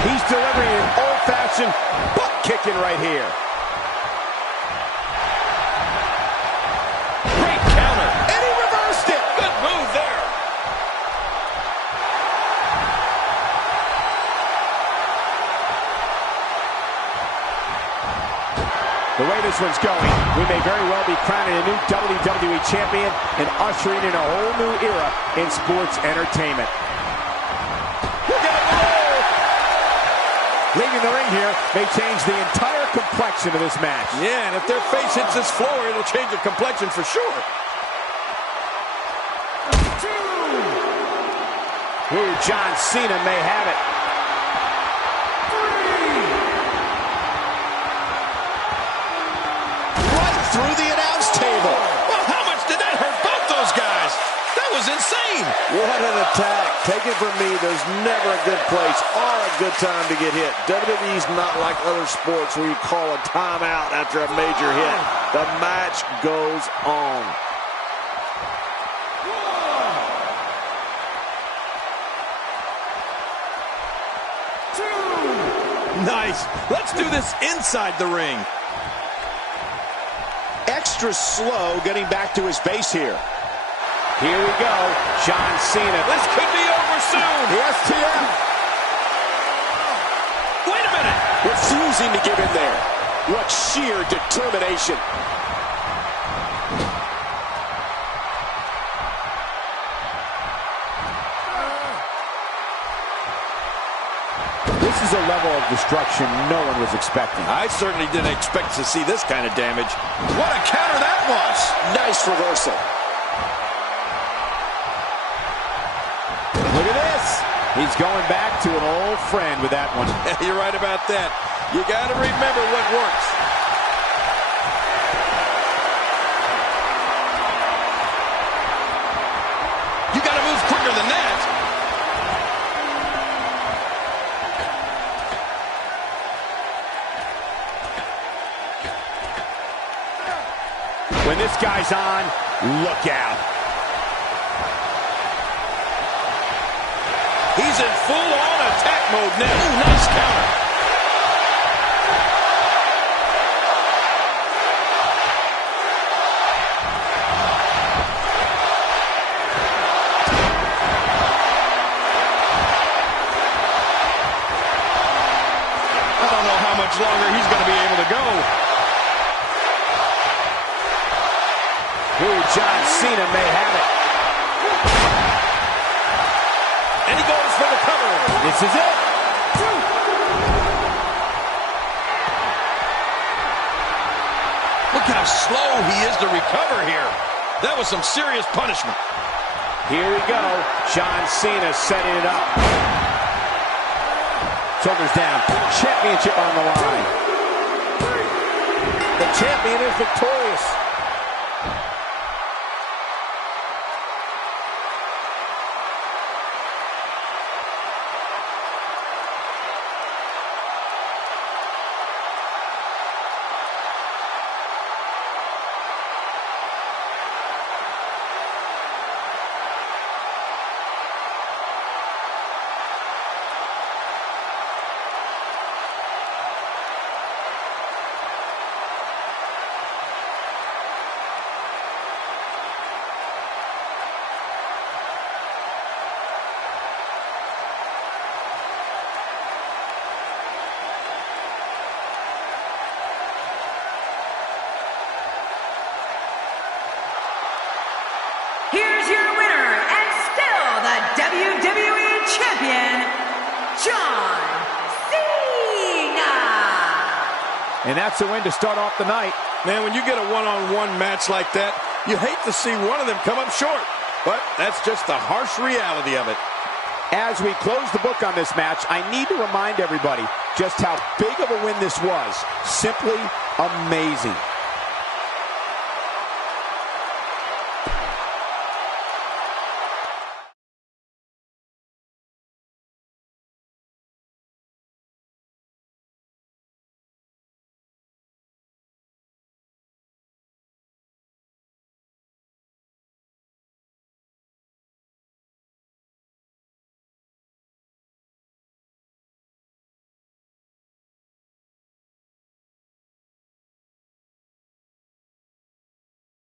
He's delivering an old-fashioned butt kicking right here. Great counter. And he reversed it. Good move there. The way this one's going, we may very well be crowning a new WWE champion and ushering in a whole new era in sports entertainment. Look at him roll. Leaving the ring here may change the entire complexion of this match. Yeah, and if their face hits this floor, it'll change the complexion for sure. Ooh, John Cena may have it. Through the announce table. Well, how much did that hurt both those guys? That was insane. What an attack. Take it from me, there's never a good place or a good time to get hit. WWE's not like other sports where you call a timeout after a major hit. The match goes on. Nice. Let's do this inside the ring. Extra slow getting back to his base here. Here we go. John Cena. This could be over soon. The STF. Wait a minute. Refusing to give in there. What sheer determination. This is a level of destruction no one was expecting. I certainly didn't expect to see this kind of damage. What a counter that was. Nice reversal. Look at this. He's going back to an old friend with that one. You're right about that. You got to remember what works. You got to move quicker than that. When this guy's on, look out. He's in full-on attack mode now. Ooh, nice counter. I don't know how much longer he's going to be able to go. Ooh, John Cena may have it. And he goes for the cover. This is it. Look how slow he is to recover here. That was some serious punishment. Here we go. John Cena setting it up. Shoulders down. Championship on the line. The champion is victorious. Here's your winner and still the WWE Champion, John Cena. And that's a win to start off the night. Man, when you get a one-on-one match like that, you hate to see one of them come up short. But that's just the harsh reality of it. As we close the book on this match, I need to remind everybody just how big of a win this was. Simply amazing.